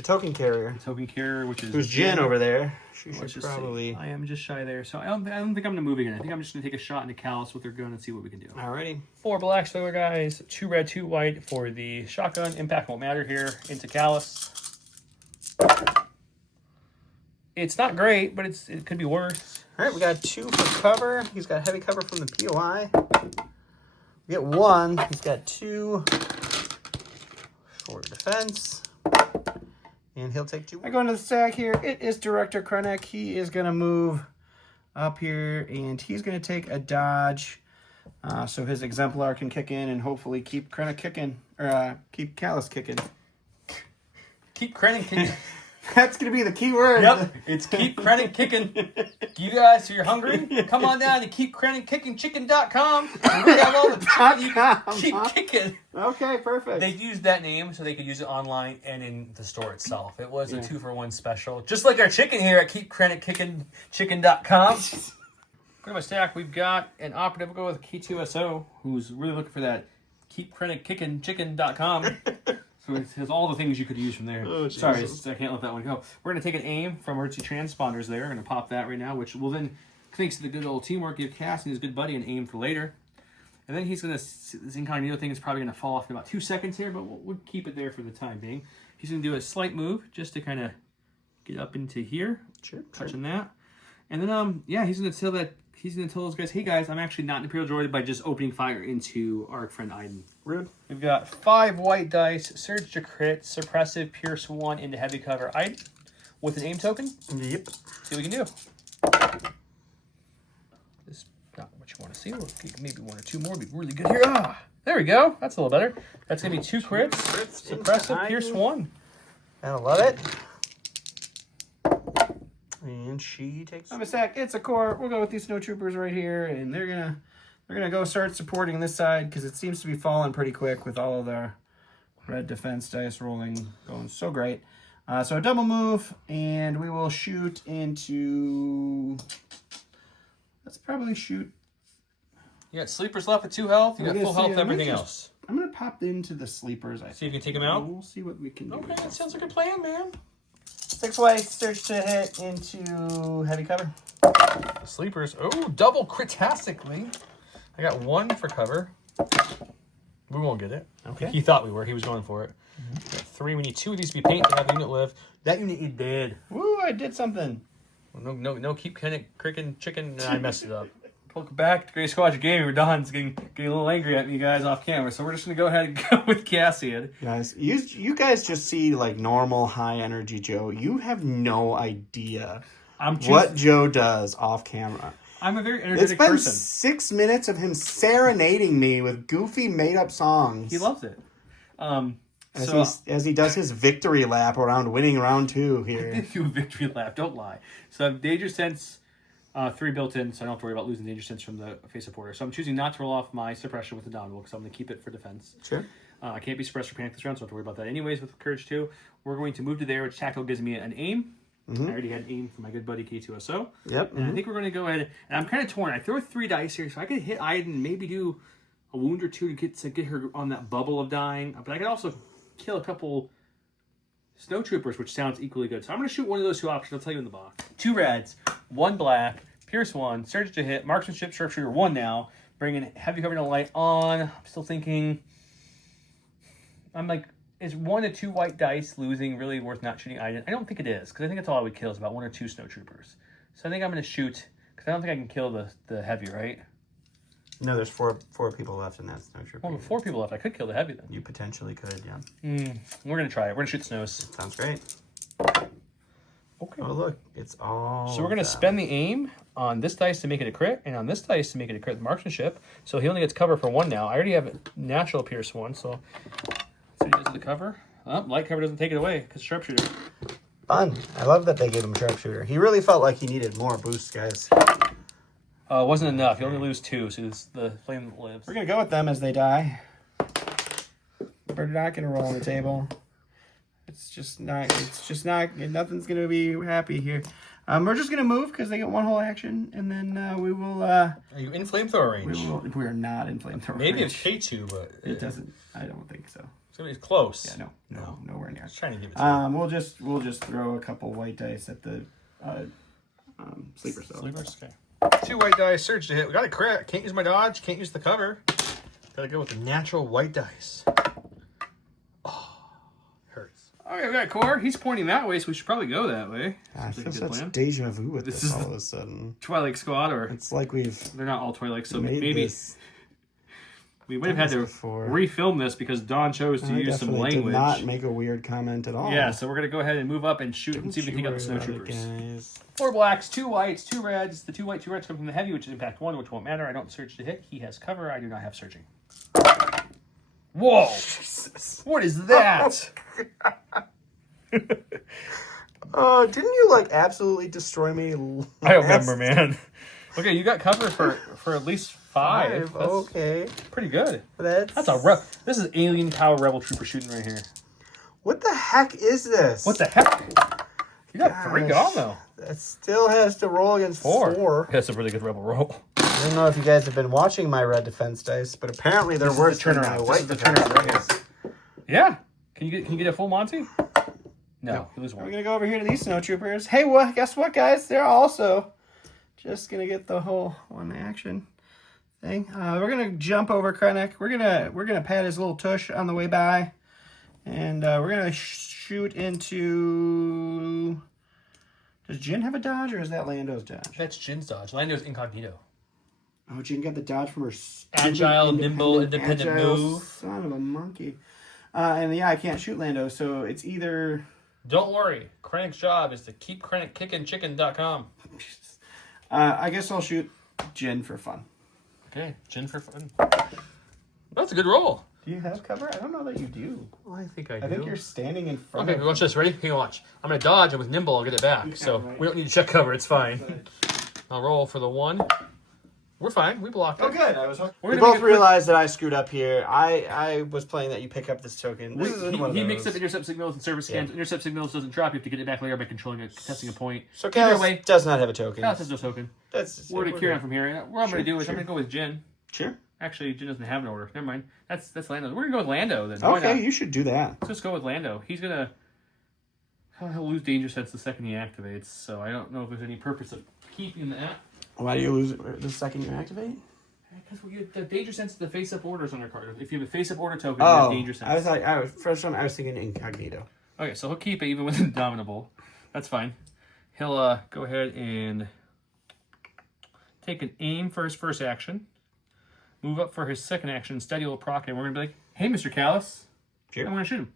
token carrier. token carrier, which is Who's Jen over there? She Let's should just probably. see. I am just shy there, so I don't think I'm gonna move again. I think I'm just gonna take a shot into Kallus with their gun and see what we can do. Alrighty. 4 black spoiler guys, 2 red, 2 white for the shotgun. Impact won't matter here. Into Kallus. It's not great, but it could be worse. All right, we got 2 for cover. He's got heavy cover from the POI. We get 1. He's got 2 for defense. And he'll take 2. I go into the stack here. It is Director Krennic. He is going to move up here, and he's going to take a dodge. So his exemplar can kick in and hopefully keep Krennic kicking, or keep Kallus kicking. Keep Krennic kicking. That's going to be the key word. Yep, it's keep Krennic kicking. You guys, if you're hungry, come on down to keepkrennickickingchicken.com. We have all the chicken you can keep kicking. Okay, perfect. They used that name so they could use it online and in the store itself. It was a 2-for-1 special. Just like our chicken here at keepkrennickickingchicken.com. Go to my stack. We've got an operative. We'll go with K2SO, who's really looking for that keepkrennickickingchicken.com. So it has all the things you could use from there. Oh, sorry, I can't let that one go. We're going to take an aim from emergency transponders there. We're going to pop that right now, which will then, thanks to the good old teamwork, give Cassian, his good buddy, an aim for later. And then he's going to, this incognito thing is probably going to fall off in about 2 seconds here, but we'll keep it there for the time being. He's going to do a slight move just to kind of get up into here. Sure. Touching that. And then, yeah, he's going to tell those guys, hey guys, I'm actually not an Imperial Droid by just opening fire into our friend Iden. Rude. We've got 5 white dice, Surge to Crit, Suppressive, Pierce 1 into heavy cover Iden with an aim token. Yep. See what we can do. This is not what you want to see. Maybe 1 or 2 more would be really good here. Ah, there we go. That's a little better. That's going to be 2 crits, Suppressive, Pierce 1. I love it. And she takes. I'm a sack. It's a core. We'll go with these snowtroopers right here, and they're gonna go start supporting this side because it seems to be falling pretty quick with all of the red defense dice rolling going so great. So a double move, and we will shoot into. Let's probably shoot. You got sleepers left with 2 health. You got full health, everything else. I'm gonna pop into the sleepers. See if you can take them out. We'll see what we can do. Okay, that sounds like a plan, man. 6 white, Surge to hit into heavy cover. Sleepers. Oh, double critastically. I got 1 for cover. We won't get it. Okay. He thought we were. He was going for it. Got 3. We need 2 of these to be paint to have the unit live. That unit is dead. Woo! I did something. Well, no. Keep Krennic, chicken. And I messed it up. Welcome back to Grey Squadron Gaming. We're done. It's getting a little angry at me, guys, off camera. So we're just going to go ahead and go with Cassian. Guys, you guys just see like normal high energy Joe. You have no idea what Joe does off camera. I'm a very energetic person. It's been 6 minutes of him serenading me with goofy made up songs. He loves it. As he does his victory lap around winning round 2 here. I did do a victory lap, don't lie. So I have Danger Sense 3 built in, so I don't have to worry about losing Danger Sense from the face supporter. So I'm choosing not to roll off my suppression with the downwell because I'm going to keep it for defense. Sure. I can't be suppressed or panic this round, so I don't have to worry about that anyways with Courage 2. We're going to move to there, which tactical gives me an aim. I already had an aim for my good buddy K2SO. Yep. And I think we're going to go ahead, and I'm kind of torn. I throw 3 dice here, so I could hit Iden and maybe do a wound or 2 to get her on that bubble of dying. But I could also kill a couple snowtroopers, which sounds equally good. So I'm going to shoot one of those 2 options. I'll tell you in the box. 2 reds, 1 black, Pierce 1, Surge to hit, Marksmanship, Sharpshooter 1 now. Bringing heavy cover no light on. I'm still thinking. I'm like, is 1 to 2 white dice losing really worth not shooting Iden? I don't think it is, because I think that's all I would kill is about 1 or 2 snowtroopers. So I think I'm going to shoot, because I don't think I can kill the heavy, right? No, there's four people left in that snowtrooper. Well, with 4 people left, I could kill the heavy then. You potentially could, yeah. We're going to try it. We're going to shoot the snows. Sounds great. Okay. Oh, look, it's all. So we're going to spend the aim on this dice to make it a crit, and on this dice to make it a crit with marksmanship. So he only gets cover for 1 now. I already have a natural Pierce 1, so he does the cover. Light cover doesn't take it away, because sharpshooter. Fun. I love that they gave him sharpshooter. He really felt like he needed more boosts, guys. It wasn't enough. You only lose 2, so it's the flame that lives. We're going to go with them as they die. We're not going to roll on the table. It's just not, nothing's going to be happy here. We're just going to move because they get 1 whole action, and then we will... Are you in flamethrower range? We are not in flamethrower Maybe range. it's K2, but... It doesn't... I don't think so. It's close. Yeah, no, nowhere near. I was trying to give it to you. We'll just throw a couple white dice at the sleeper cell. Sleepers? Okay. 2 white dice, Surge to hit. We got a crit. Can't use my dodge. Can't use the cover. Gotta go with the natural white dice. Oh, hurts. Okay, we got Core. He's pointing that way, so we should probably go that way. I Seems feel like a good such plan. deja vu with This this is all the- of a sudden. Twilight Squad, or It's like we've they're not all Twilight, so made maybe this. we would have had to before. refilm this because Don chose to I use some definitely language. did not make a weird comment at all. Yeah, so we're gonna go ahead and move up and shoot and see if we can Don't pick up the you snow worry about it, troopers. guys. 4 blacks, 2 whites, 2 reds. The 2 white, 2 reds come from the heavy, which is impact 1, which won't matter. I don't search to hit. He has cover. I do not have searching. Whoa! What is that? Didn't you like absolutely destroy me? I don't remember, man. Okay, you got cover for at least 5. That's Okay, pretty good. that's This is alien power rebel trooper shooting right here. What the heck is this? What the heck? You got 3 gone though. That still has to roll against 4. That's a really good rebel roll. I don't know if you guys have been watching my red defense dice, but apparently they're worse than my white defense dice. Yeah. Can you get a full Monty? No, you lose We're 1. gonna go over here to these snow troopers. Hey, what? Guess what, guys? They're also just gonna get the whole one action thing. We're gonna jump over Krennic. We're gonna pat his little tush on the way by, and we're gonna shoot into. Does Jin have a dodge, or is that Lando's dodge? That's Jin's dodge. Lando's incognito. Oh, Jin got the dodge from her Agile, nimble, independent agile move. Son of a monkey. And yeah, I can't shoot Lando, so it's either. Don't worry. Krennic's job is to keep Krennic kicking chicken.com. I guess I'll shoot Jin for fun. Okay, Jin for fun. That's a good roll. Do you have cover? I don't know that you do. Well, I think I do. I think you're standing in front Okay, of watch this. Ready? Here, watch. I'm going to dodge, and with nimble, I'll get it back. So right. we don't need to check cover. It's fine. I'll roll for the 1. We're fine. We blocked it. Oh, good. I was. We're We gonna both make a quick- realized that I screwed up here. I was playing that you pick up this token. This is one of He those. mixed up intercept signals and service scans. Intercept signals doesn't drop. You have to get it back later by contesting a point. So Either Kallus way, does not have a token. Kallus has no token. That's We're going to carry on from here. What I'm going to do is sure. I'm going to go with Jin. Sure. Actually, Jin doesn't have an order. Never mind. That's Lando. We're going to go with Lando then. Why Okay, not? you should do that. Let's just go with Lando. He's going to... He'll lose danger sense the second he activates, so I don't know if there's any purpose of keeping that. Why do you lose it the second you activate? Because the danger sense is the face-up orders on your card. If you have a face-up order token, you have danger sense. First one I was thinking incognito. Okay, so he'll keep it even with Indomitable. That's fine. He'll go ahead and take an aim for his first action. Move up for his second action. Steady will proc, and we're going to be like, hey, Mr. Kallus. Sure. I'm going to shoot him.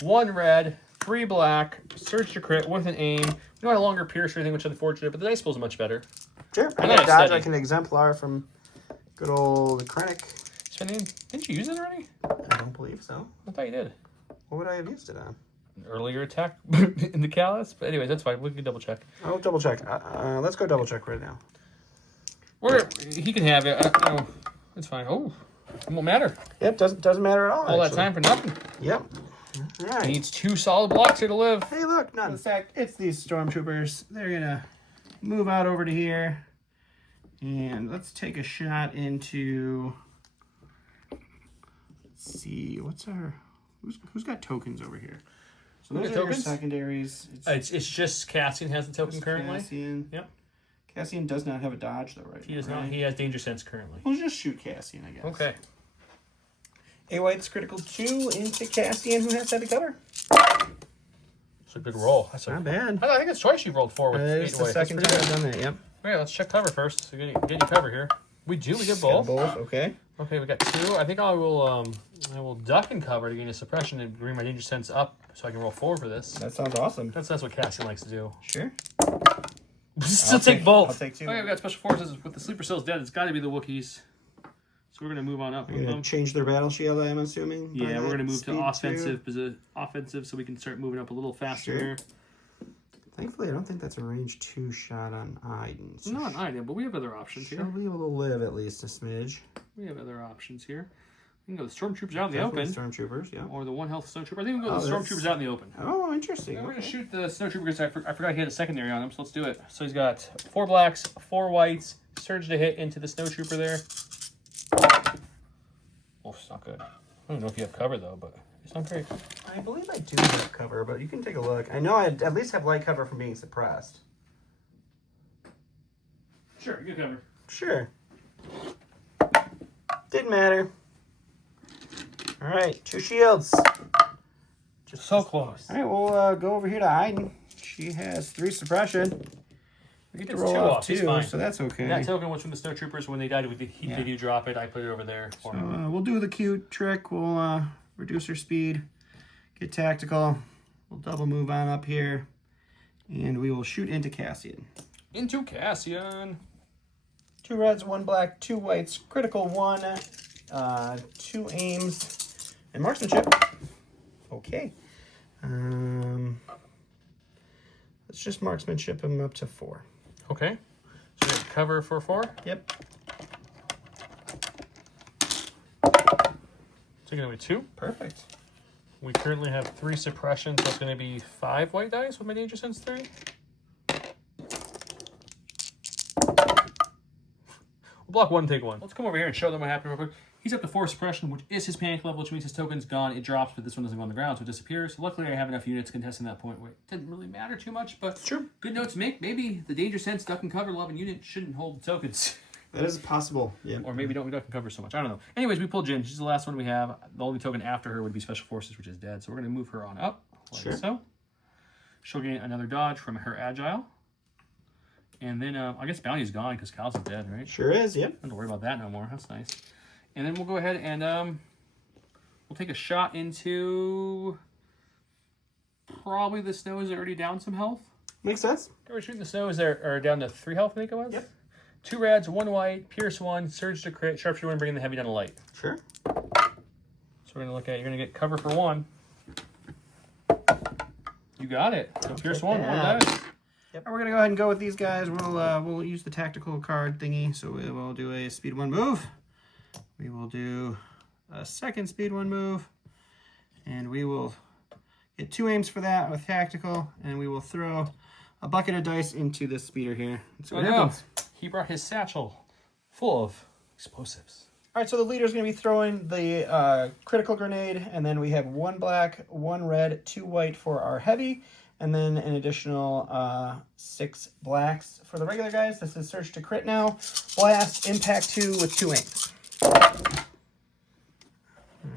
1 red, 3 black, surge to crit with an aim. We don't have longer pierce or anything, which is unfortunate, but the dice pool's much better. Sure. I I got got a dodge steady. like an exemplar from good old Krennic. Spending, didn't you use it already? I don't believe so. I thought you did. What would I have used it on? An earlier attack in the Kallus? But anyways, that's fine. We can double check. I'll double check. Let's go double check right now. He can have it. It's fine. Oh, it won't matter. Yep, doesn't matter at all. All that actually. time for nothing. Yep. All right. He needs 2 solid blocks here to live. Hey, look, none. In fact, it's these stormtroopers. They're gonna move out over to here, and let's take a shot into. Let's see, what's our who's got tokens over here? So Who those got are your tokens? secondaries. It's just Cassian has the token currently. Cassian. Yep. Cassian does not have a dodge though, right? He does right? not. He has danger sense currently. We'll just shoot Cassian, I guess. Okay. A white's critical 2 into Cassian, who has to have a cover. It's a good roll. That's Not bad. I think it's twice you've rolled 4 with 8 It's the white. That's second pretty time good. I've done that. Yep. Okay, let's check cover first. So get you cover here. We do. We get both. Both. Okay. Okay, we got 2. I think I will duck and cover to gain a suppression and bring my danger sense up so I can roll 4 for this. That sounds awesome. That's what Cassian likes to do. Sure. Still I'll take both. I'll take 2. Okay, we got special forces with the sleeper cells dead. It's got to be the Wookiees. So we're gonna move on up with You're them. gonna change their battle shield, I'm assuming. by Yeah, we're that gonna move speed to too? offensive, so we can start moving up a little faster Sure. here. Thankfully, I don't think that's a range 2 shot on Iden. So Not Iden, but we have other options she'll here. be able to live at least a smidge. We have other options here. We can go the stormtroopers out in the Definitely open, Stormtroopers, yeah. or the 1 health snowtrooper. I think we can go Oh, the that's- stormtroopers out in the open. Oh, interesting. We're gonna Okay. shoot the snowtroopers. I forgot he had a secondary on him, so let's do it. So he's got 4 blacks, 4 whites. Surge to hit into the snowtrooper there. Oh, it's not good. I don't know if you have cover though, but it's not great. I believe I do have cover, but you can take a look. I know I at least have light cover from being suppressed. Sure, good cover. Sure. Didn't matter. All right, 2 shields. Just so close. All right, we'll go over here to Iden. She has 3 suppression. We get to Gets roll 2 off off. He's 2, fine. so that's okay. That token was from the Snow Troopers when they died with the heat. Yeah. Did you drop it? I put it over there for him. We'll do the cute trick. We'll reduce her speed, get tactical. We'll double move on up here, and we will shoot into Cassian. Into Cassian. 2 reds, 1 black, 2 whites, critical 1, 2 aims, and marksmanship. Okay. Let's just marksmanship him up to 4. Okay. So we have cover for 4. Yep. So going to be 2. Perfect. We currently have 3 suppression, so it's going to be 5 white dice with my Danger Sense 3. We'll block 1, take 1. Let's come over here and show them what happened real quick. He's up to 4 suppression, which is his panic level, which means his token's gone. It drops, but this one doesn't go on the ground, so it disappears. Luckily, I have enough units contesting that point where it didn't really matter too much, but Sure. Good note to make. Maybe the Danger Sense duck and cover 11 unit shouldn't hold the tokens. That is possible. Yeah. Or maybe don't duck and cover so much. I don't know. Anyways, we pulled Jin. She's the last one we have. The only token after her would be Special Forces, which is dead. So we're going to move her on up. Like Sure. so. She'll gain another dodge from her Agile. And then I guess Bounty's gone because Kallus is dead, right? Sure is, yep. Don't have to worry about that no more. That's nice. And then we'll go ahead and we'll take a shot into probably the snows are already down some health. Makes sense. We're shooting the snows are down to 3 health, I think it was. Yep. 2 reds, 1 white, pierce 1, surge to crit, sharpshooter 1, bringing the heavy down to light. Sure. So we're gonna look at you're gonna get cover for 1. You got it. So pierce 1 dice. Yep. We're gonna go ahead and go with these guys. We'll use the tactical card thingy. So we will do a speed 1 move. We will do a second speed 1 move, and we will get 2 aims for that with tactical, and we will throw a bucket of dice into this speeder here. Let's see what happens. He brought his satchel full of explosives. All right, so the leader's going to be throwing the critical grenade, and then we have 1 black, 1 red, 2 white for our heavy, and then an additional 6 blacks for the regular guys. This is Search to Crit now. Blast, Impact 2 with 2 aims.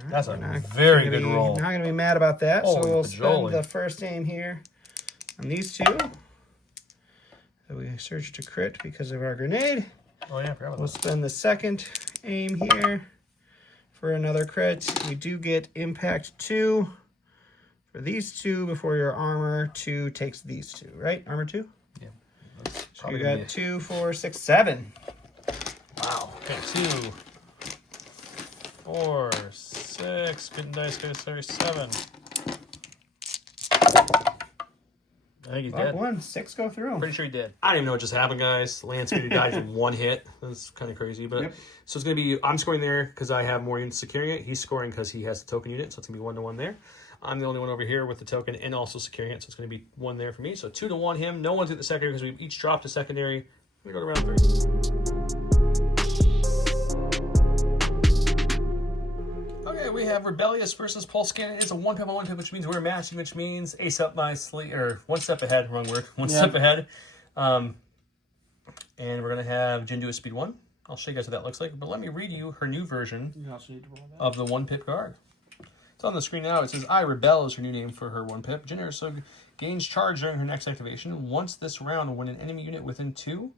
That's a very good roll. Not going to be mad about that, so Holy we'll pajoli. spend the first aim here on these 2. So we Search to Crit because of our grenade. Oh yeah, I forgot We'll about that. spend the second aim here for another crit. We do get Impact 2 for these 2 before your Armor 2 takes these 2, right? Armor 2? Yeah. So you got 2, 4, 6, 7. Wow. Okay, 2, 4, 6. Good dice, good sorry, 7. I think he's Block dead. 1, 6 go through. Pretty sure he did. I don't even know what just happened, guys. Lance died from 1 hit. That's kind of crazy. But Yep. So it's going to be, I'm scoring there because I have more units securing it. He's scoring because he has the token unit, so it's going to be 1-1 there. I'm the only one over here with the token and also securing it, so it's going to be 1 there for me. So 2-1 him. No one's at the secondary because we each dropped a secondary. We go to round 3. Okay, we have Rebellious versus Pulse Cannon. It's a 1-1, which means we're matching, which means ace up my sleeve, or 1 step ahead, wrong word, 1 step ahead. And we're going to have Jin do a speed 1. I'll show you guys what that looks like, but let me read you her new version of the 1-pip card. It's on the screen now. It says, I Rebel is her new name for her 1-pip. Jin Urso gains charge during her next activation. Once this round, when an enemy unit within 2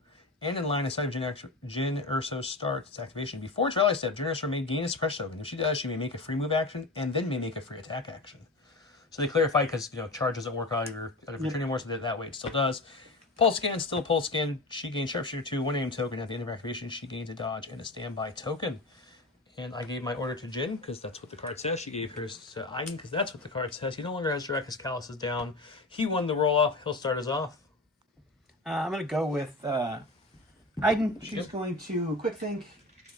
and in line of sight of Jin Urso starts its activation. Before its rally step, Jin Urso may gain a suppression token. If she does, she may make a free move action and then may make a free attack action. So they clarify because charge doesn't work out of your turn anymore, so that way it still does. Pulse scan, still pulse scan. She gains sharpshooter 2, 1 aim token. At the end of activation, she gains a dodge and a standby token. And I gave my order to Jin because that's what the card says. She gave hers to Iden because that's what the card says. He no longer has direct because Kallus is down. He won the roll off. He'll start us off. I'm going to go with Iden. She's going to quick think,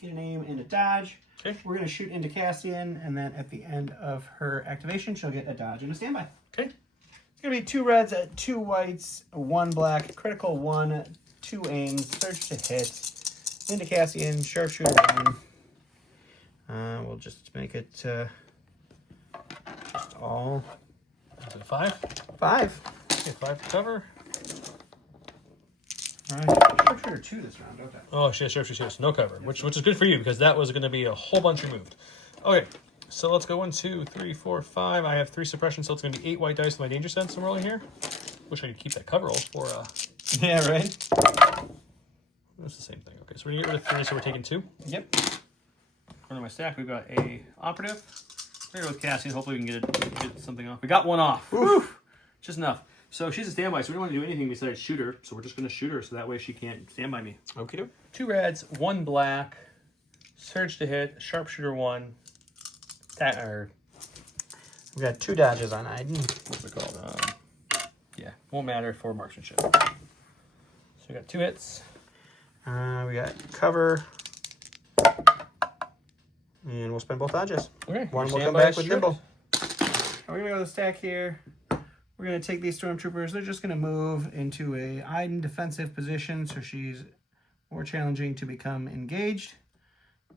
get an aim, and a dodge. Okay. We're going to shoot into Cassian, and then at the end of her activation, she'll get a dodge and a standby. Okay. It's going to be 2 reds, 2 whites, 1 black, critical 1, 2 aims, search to hit, into Cassian, sharpshooter 1. We'll just make it just all Is it 5? 5. Okay, 5 to cover. All right, sharpshooter 2 this round, okay. Oh, shit, sharpshooter 2. No cover, which is good for you because that was going to be a whole bunch removed. Okay, So let's go 1, 2, 3, 4, 5. I have 3 suppression, so it's going to be 8 white dice with my danger sense I'm rolling here. Wish I could keep that cover roll for... Yeah, right? It's the same thing. Okay, so we're going to get rid of 3, so we're taking 2. Yep. Under my stack, we've got a operative. We're going to go with Cassian. Hopefully we can get something off. We got one off. Woo! Just enough. So she's a standby, so we don't want to do anything besides shoot her. So we're just going to shoot her, so that way she can't stand by me. Okay, doke. 2 reds, 1 black, surge to hit, sharpshooter 1. We got 2 dodges on Iden. What's it called? Yeah, won't matter for marksmanship. So we got 2 hits. We got cover. And we'll spend both dodges. Okay. One will come standby back with stripped. nimble. We're going to go to the stack here. We're going to take these stormtroopers. They're just going to move into a Iden defensive position, so she's more challenging to become engaged.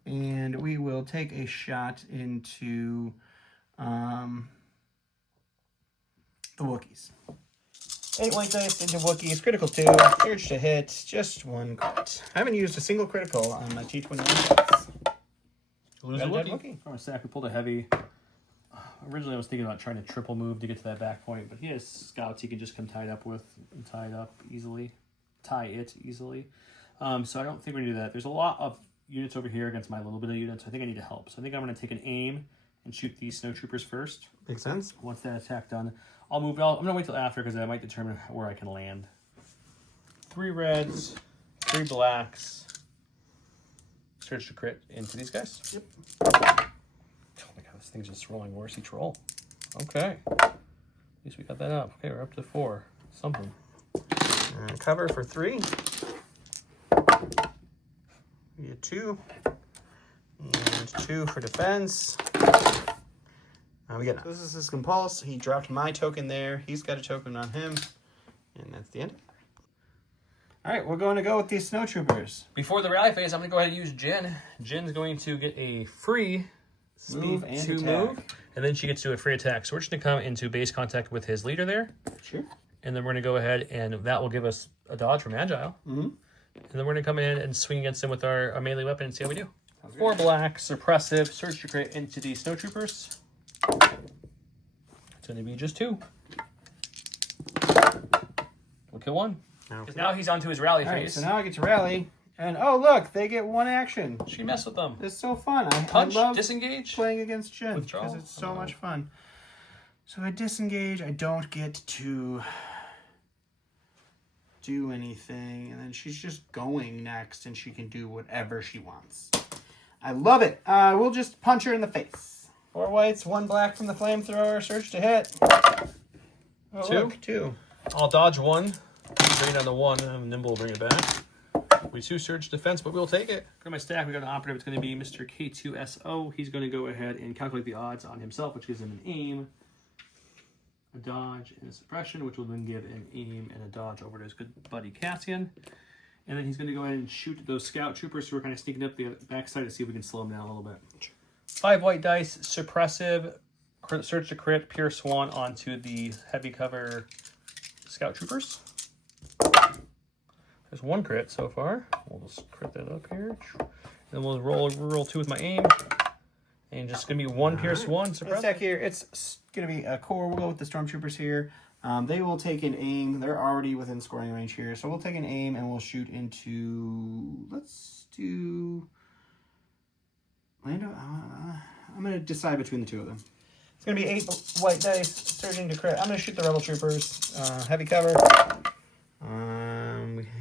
And we will take a shot into the Wookiees. 8 white dice into Wookiees. Critical 2. Surge to hit. Just 1 crit. I haven't used a single critical on my T21 dice. Lose a Got a dead Wookiee. Wookiee. From a stack, we pulled a heavy. Originally, I was thinking about trying to triple move to get to that back point, but he has scouts he can just come tied up with and tie it easily. So I don't think we're going to do that. There's a lot of units over here against my little bit of units. I think I need to help. So I think I'm going to take an aim and shoot these snowtroopers first. Makes sense. Once that attack done, I'll move. I'm going to wait till after because I might determine where I can land. 3 reds, 3 blacks. Surge to crit into these guys. Yep. Oh my god, this thing's just rolling worse each roll. Okay. At least we got that up. Okay, we're up to 4. Something. Cover for 3. We get 2. And 2 for defense. We get this is his compulse. He dropped my token there. He's got a token on him. And that's the end. All right, we're going to go with these snowtroopers. Before the rally phase, I'm going to go ahead and use Jen. Jen's going to get a free Move and to attack. move, and then she gets to do a free attack. So we're just going to come into base contact with his leader there. Sure. And then we're going to go ahead, and that will give us a dodge from Agile. Mm-hmm. And then we're going to come in and swing against him with our melee weapon and see how we do. 4 black, suppressive, surge to crit into the snowtroopers. It's going to be just 2. We'll kill 1. Because now he's on to his rally All right, phase. so now I get to rally. And oh, look, they get 1 action. She messed with them. It's so fun. I Punch, love disengage. playing against Jen Withdraw? because it's so much fun. So I disengage. I don't get to do anything. And then she's just going next, and she can do whatever she wants. I love it. We'll just punch her in the face. 4 whites, 1 black from the flamethrower. Surge to hit. Oh, 2? Look, 2. I'll dodge 1. Bring it down to 1, and Nimble will bring it back. We 2 surge defense, but we'll take it. For my stack, we got an operative. It's going to be Mr. K2SO. He's going to go ahead and calculate the odds on himself, which gives him an aim, a dodge, and a suppression, which will then give an aim and a dodge over to his good buddy Cassian. And then he's going to go ahead and shoot those scout troopers who are kind of sneaking up the backside to see if we can slow them down a little bit. 5 white dice, suppressive, surge to crit, Pierce 1 onto the heavy cover scout troopers. There's 1 crit so far. We'll just crit that up here. Then we'll roll 2 with my aim. And just going to be 1 Pierce 1 Let's suppressive. check here. It's going to be a core. We'll go with the stormtroopers here. They will take an aim. They're already within scoring range here. So we'll take an aim and we'll shoot into... Let's do... Lando? I'm going to decide between the 2 of them. It's going to be 8 white dice, surging to crit. I'm going to shoot the rebel troopers. Heavy cover.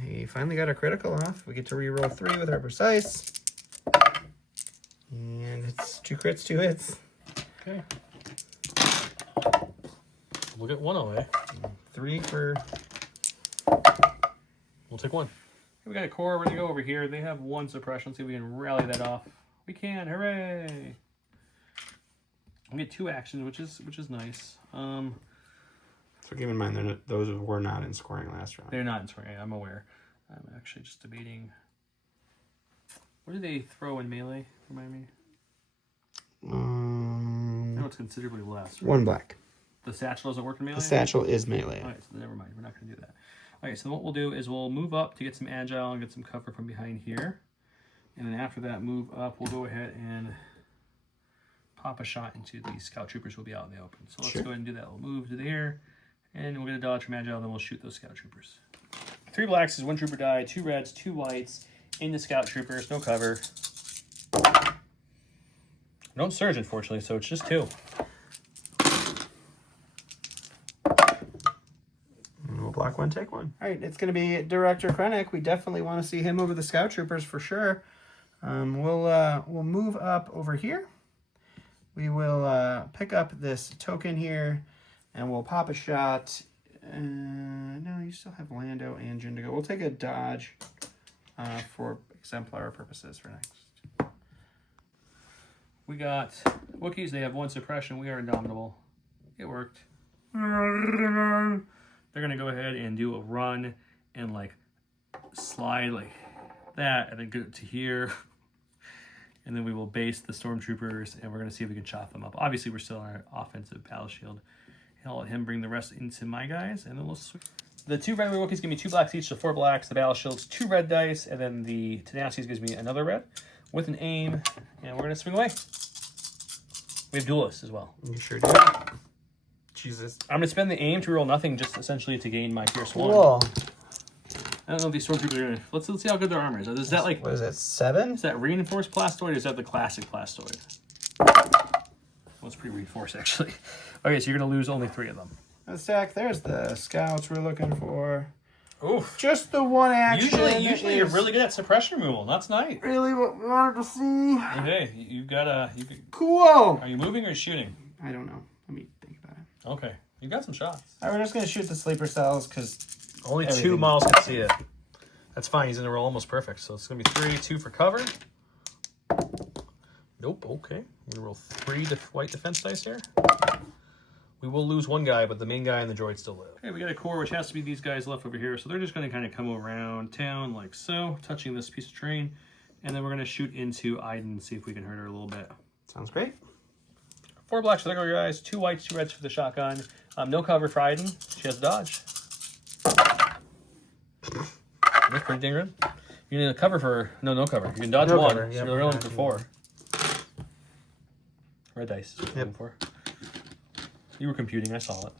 We finally got our critical off. We get to reroll 3 with our precise. And it's 2 crits, 2 hits. Okay. We'll get 1 away. 3 for... We'll take 1. We got a core. We're going to go over here. They have 1 suppression. See if we can rally that off. We can. Hooray! We get 2 actions, which is nice. So keep in mind, those were not in scoring last round. They're not in scoring. I'm aware. I'm actually just debating. What do they throw in melee? Remind me. I know it's considerably less. Right? 1 black. The satchel doesn't work in melee? The satchel is melee. All right, so never mind. We're not going to do that. All right, so then what we'll do is we'll move up to get some agile and get some cover from behind here. And then after that move up, we'll go ahead and pop a shot into the Scout Troopers will be out in the open. So let's Sure. go ahead and do that. We'll move to there, and we're going to dodge from Agile, then we'll shoot those Scout Troopers. 3 blacks is 1 Trooper die, 2 reds, 2 whites into Scout Troopers, no cover. No surge, unfortunately, so it's just 2. We'll block 1, take 1. All right, it's going to be Director Krennic. We definitely want to see him over the Scout Troopers for sure. We'll move up over here. We will pick up this token here, and we'll pop a shot. No, you still have Lando and Jin to go. We'll take a dodge for exemplar purposes for next. We got Wookiees. They have 1 suppression. We are indomitable. It worked. They're going to go ahead and do a run and like slide like that and then get it to here. And then we will base the Stormtroopers and we're going to see if we can chop them up. Obviously, we're still on our offensive battle shield. And I'll let him bring the rest into my guys and then we'll switch. The 2 red Wookiees give me 2 blacks each, so 4 blacks. The battle shield's 2 red dice, and then the Tenacities gives me another red with an aim, and we're going to swing away. We have duelists as well. You sure do. Jesus. I'm going to spend the aim to roll nothing, just essentially to gain my Pierce 1. Cool. I don't know if these Stormtroopers are going to... Let's see how good their armor is. Is that like... What is it, 7? Is that reinforced Plastoid or is that the classic Plastoid? Well, it's pretty reinforced, actually. Okay, so you're going to lose only 3 of them. Zach, there's the scouts we're looking for. Oof. Just the 1 action. Usually you're really good at suppression removal. That's nice. Really what we wanted to see. Okay, you've got a... Cool. Are you moving or shooting? I don't know. Let me think about it. Okay, you got some shots. All right, we're just going to shoot the sleeper cells because... Only everything. 2 miles can see it. That's fine. He's in a roll almost perfect. So it's going to be 3, 2 for cover. Nope. Okay. I'm going to roll 3 white defense dice here. We will lose 1 guy, but the main guy and the droid still live. Okay, we got a core, which has to be these guys left over here. So they're just going to kind of come around town like so, touching this piece of terrain. And then we're going to shoot into Iden and see if we can hurt her a little bit. Sounds great. 4 blacks for the regular guys, 2 whites, 2 reds for the shotgun. No cover for Iden. She has a dodge. That's pretty dang good. You need a cover for... No cover. You can dodge No 1. cover, So yep. you're rolling for 4. Red dice. Is what you're Yep. looking for. You were computing. I saw it.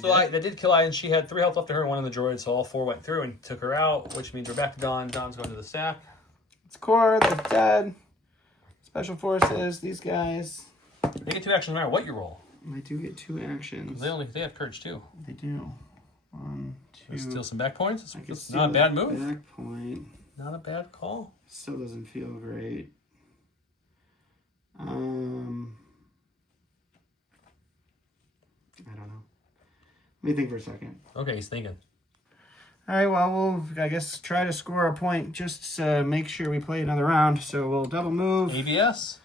So that did kill Iden. She had 3 health left to her and 1 in the droid, so all 4 went through and took her out, which means we're back to Dawn. Dawn's going to the stack. It's core, they're dead. Special forces, these guys. They get 2 actions no matter what you roll. I do get 2 actions. They have courage too. They do. 1, 2. Steal some back points. I can It's steal not a bad that move. Back point. Not a bad call. Still doesn't feel great. I don't know. Let me think for a second. Okay, he's thinking. All right, well, we'll, I guess, try to score a point just to make sure we play another round. So we'll double move. ABS.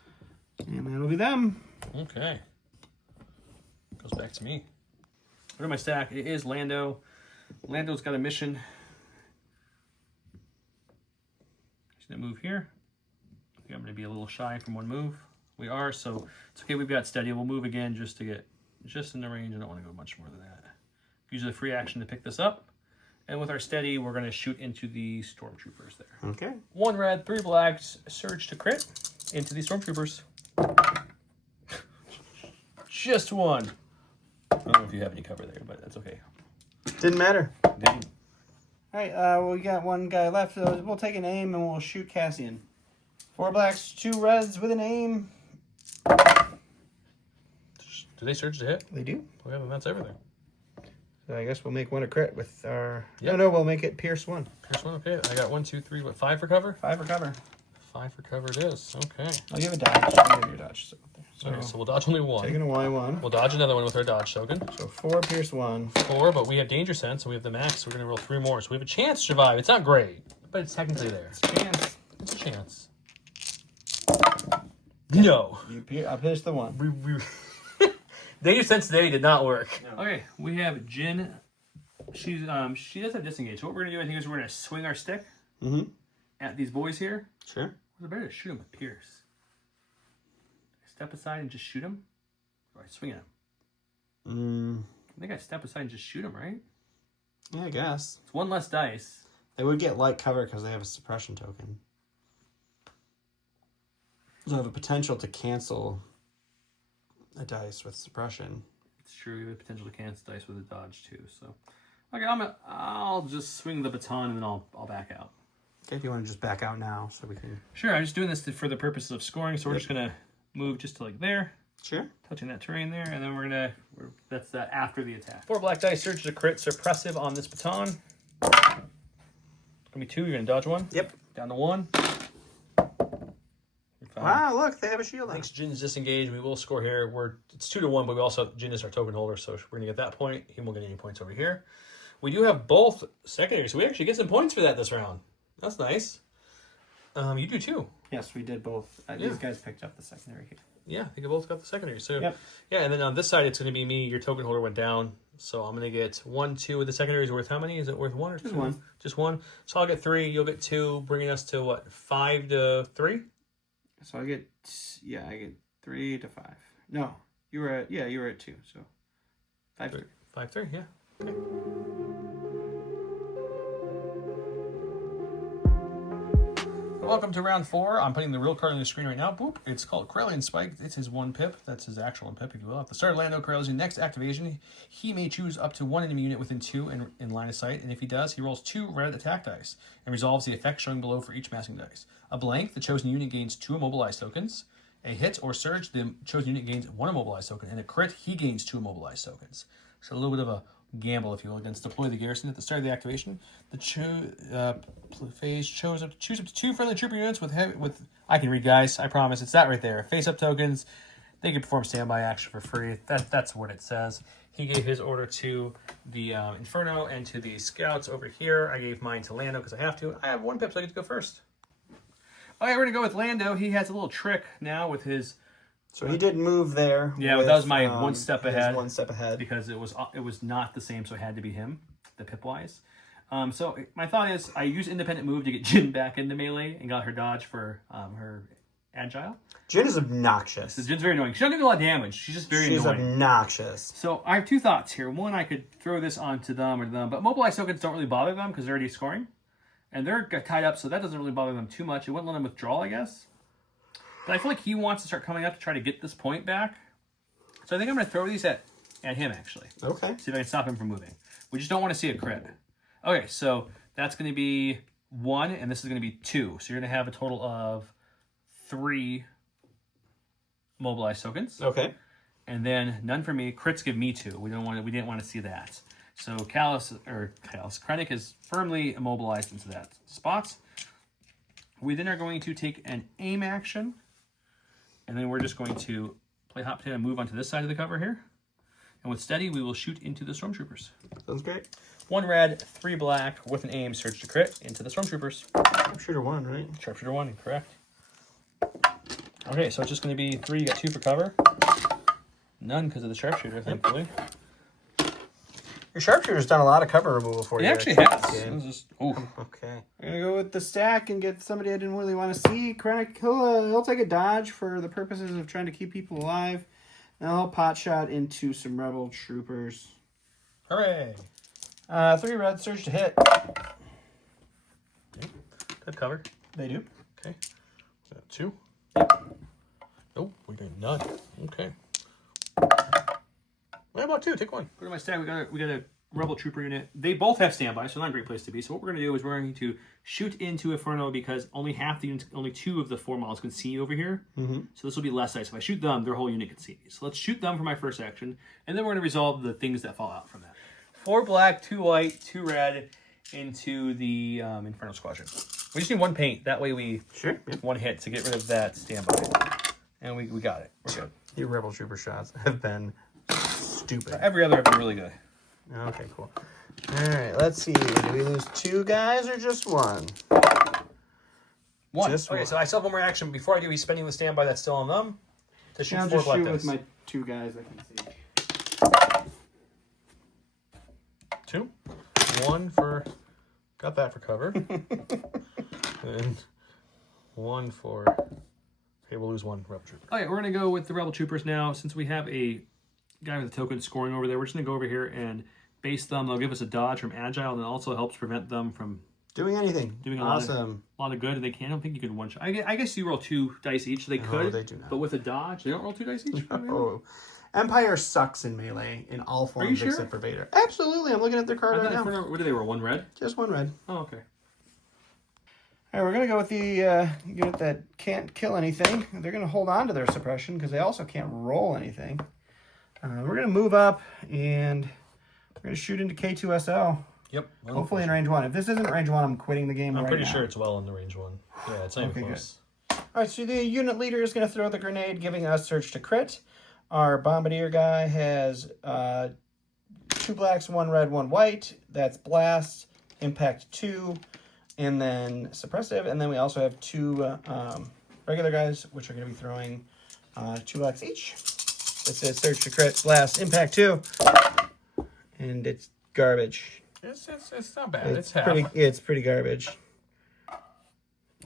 And that'll be them. Okay. Goes back to me. Go to my stack. It is Lando. Lando's got a mission. He's going to move here. I think I'm going to be a little shy from 1 move. We are, so it's okay. We've got steady. We'll move again just to get just in the range. I don't want to go much more than that. Use the free action to pick this up. And with our steady, we're going to shoot into the Stormtroopers there. Okay. 1 red, 3 blacks, surge to crit into the Stormtroopers. Just 1. I don't know if you have any cover there, but that's okay. Didn't matter. Didn't. All right, well, we got 1 guy left. So we'll take an aim and we'll shoot Cassian. 4 blacks, 2 reds with an aim. Do they surge to hit? They do. Okay, then that's everything. So I guess we'll make 1 a crit with our... Yep. No, we'll make it Pierce 1. Pierce 1, okay. I got 1, 2, 3, what, 5 for cover? 5 for cover. 5 for cover it is. Okay. I'll give a dodge. I'll give you a dodge. So Okay, so we'll dodge only 1. taking a Y1. We'll dodge another one with our dodge token. So 4 Pierce 1. 4, but we have danger sense, so we have the max. So we're going to roll 3 more. So we have a chance to survive. It's not great, but it's technically there. It's a chance. It's a chance. No. I pierced the 1. Danger sense today did not work. No. Okay, we have Jin. She does have disengage. So what we're gonna do, I think, is we're gonna swing our stick at these boys here. Sure. It's better to shoot them with Pierce. Step aside and just shoot them, or I swing at them. I think I step aside and just shoot them, right? Yeah, I guess. It's 1 less dice. They would get light cover because they have a suppression token. So I have a potential to cancel a dice with suppression. It's true. You have potential to cancel dice with a dodge too. So, okay, I'll just swing the baton and then I'll back out. Okay, if you want to just back out now, so we can. Sure. I'm just doing this for the purposes of scoring. So we're just gonna move just to like there. Sure. Touching that terrain there, and then that's after the attack. 4 black dice, surge to crit, suppressive on this baton. It's gonna be 2. You're gonna dodge 1. Yep. Down to 1. Wow, look, they have a shield on. Thanks, Jin's disengaged. We will score here. It's 2-1, but we also have Jin is our token holder, so we're gonna get that point. He won't get any points over here. We do have both secondaries, so we actually get some points for that this round. That's nice. You do too. Yes, we did both. These guys picked up the secondary here. Yeah, I think we both got the secondary. So Yep. Yeah, and then on this side it's going to be me. Your token holder went down, so I'm going to get 1, 2 with the secondaries. Worth how many? Is it worth 1 or 2? Just 1. Just 1. So I'll get 3. You'll get 2, bringing us to what? 5 to 3. So I get 3 to 5. No, you were at 2. So 5-3. 5-3. Yeah. Okay. Welcome to round 4. I'm putting the real card on the screen right now. Boop. It's called Corellian Spike. It's his 1 pip. That's his actual pip, if you will. At the start of Lando Corellian's next activation, he may choose up to 1 enemy unit within 2 in line of sight, and if he does, he rolls 2 red attack dice and resolves the effect showing below for each massing dice. A blank, the chosen unit gains 2 immobilized tokens. A hit or surge, the chosen unit gains 1 immobilized token, and a crit, he gains 2 immobilized tokens. So a little bit of a gamble, if you will, against deploy the garrison. At the start of the activation, the phase choose up to 2 friendly trooper units with I can read, guys, I promise. It's that right there. Face up tokens. They can perform standby action for free. That's what it says. He gave his order to the Inferno and to the scouts over here. I gave mine to Lando because I have to. I have 1 pip, so I get to go first. All right, we're gonna go with Lando. He has a little trick now with his. So he did move there. Yeah, that was my 1 step ahead. 1 step ahead. Because it was not the same, so it had to be him, the pip-wise. So my thought is I use independent move to get Jin back into melee and got her dodge for her agile. Jin is obnoxious. So Jin's very annoying. She doesn't do a lot of damage. She's just very annoying. She's obnoxious. So I have 2 thoughts here. One, I could throw this onto them, but mobilized tokens don't really bother them because they're already scoring. And they're tied up, so that doesn't really bother them too much. It wouldn't let them withdraw, I guess. But I feel like he wants to start coming up to try to get this point back. So I think I'm going to throw these at him, actually. Okay. See if I can stop him from moving. We just don't want to see a crit. Okay, so that's going to be 1, and this is going to be 2. So you're going to have a total of 3 mobilized tokens. Okay. And then none for me. Crits give me 2. We didn't want to see that. So Krennic is firmly immobilized into that spot. We then are going to take an aim action. And then we're just going to play hot potato and move onto this side of the cover here. And with steady, we will shoot into the stormtroopers. Sounds great. 1 red, 3 black, with an aim, surge to crit into the stormtroopers. Sharpshooter 1, right? Sharpshooter 1, correct. Okay, so it's just going to be 3. You got 2 for cover. None because of the sharpshooter, thankfully. Your sharpshooter's done a lot of cover removal for you. It actually has. Yeah. It was just, ooh. Okay. I'm going to go with the stack and get somebody I didn't really want to see. Krennic, he'll take a dodge for the purposes of trying to keep people alive. Now he'll pot shot into some rebel troopers. Hooray! 3 red, surge to hit. Okay. Good cover. They do. Okay. 2. Nope, we got none. Okay. What about 2? Take 1. Go to my stack. We got a rebel trooper unit. They both have standby, so not a great place to be. So what we're going to do is we're going to shoot into Inferno because only 2 of the 4 models can see over here. Mm-hmm. So this will be less dice. If I shoot them, their whole unit can see me. So let's shoot them for my first action, and then we're going to resolve the things that fall out from that. 4 black, 2 white, 2 red into the Inferno Squadron. We just need 1 paint. That way we Sure. Yeah. 1 hit to get rid of that standby. And we got it. We're good. Your rebel trooper shots have been stupid. Every other have been really good. Okay, cool. All right, let's see. Do we lose 2 guys or just 1? 1. Just Okay, one. so I still have 1 more action. Before I do, he's spending the standby that's still on them to shoot I'll 4 just black shoot dice. with my 2 guys I can see. 2. 1 for... Got that for cover. And 1 for... Okay, we'll lose 1 rebel trooper. Okay, we're going to go with the rebel troopers now. Since we have a guy with a token scoring over there, we're just going to go over here and base them. They'll give us a dodge from agile, and it also helps prevent them from Doing anything. Doing a awesome. lot of good. They can't. I don't think you can one shot. I guess you roll 2 dice each. They could. No, they do not. But with a dodge, they don't roll 2 dice each. Oh, Empire sucks in melee in all forms sure? except for Vader. Absolutely, I'm looking at their card right now. What do they roll? 1 red? Just 1 red. Oh, okay. All right, we're gonna go with the unit that can't kill anything. They're gonna hold on to their suppression because they also can't roll anything. We're gonna move up and we're gonna shoot into K2SO. Yep. Hopefully in range 1. If this isn't range 1, I'm quitting the game. I'm right pretty now. sure it's well in the range 1. Yeah, it's not even close. All right, so the unit leader is going to throw the grenade, giving us Surge to crit. Our Bombardier guy has 2 blacks, 1 red, 1 white. That's Blast, Impact 2, and then Suppressive. And then we also have 2 regular guys, which are going to be throwing 2 blacks each. This is Surge to crit, Blast, Impact 2. And it's garbage. It's not bad. It's half. It's pretty garbage.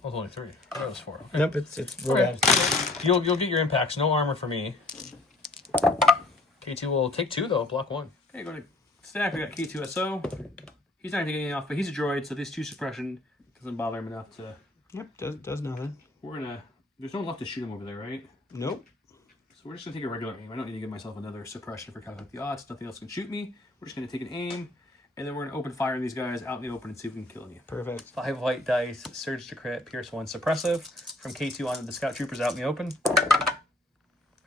Oh, it's only 3. That was 4. Okay. Nope, it's real bad. You'll get your impacts. No armor for me. K2 will take 2 though. Block 1. Okay, go to stack. We got K2SO. He's not going to get anything off, but he's a droid, so this 2 suppression doesn't bother him enough to... Yep, does nothing. We're going to... There's no one left to shoot him over there, right? Nope. So we're just going to take a regular aim. I don't need to give myself another suppression for calculate the odds. Nothing else can shoot me. We're just going to take an aim, and then we're going to open fire on these guys out in the open and see if we can kill any. Perfect. 5 white dice, Surge to crit, Pierce 1 suppressive. From K2 onto the Scout Troopers out in the open.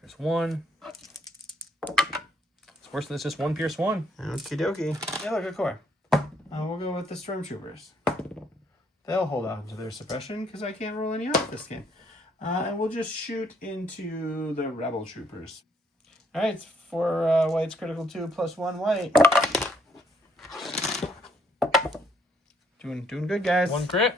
There's 1. It's worse than this, just 1 Pierce 1. Okie dokie. Yeah, look, good core. We'll go with the Stormtroopers. They'll hold on to their suppression because I can't roll any off this game. And we'll just shoot into the Rebel Troopers. All right, it's 4 whites, critical 2, plus 1 white. Doing good, guys. 1 crit.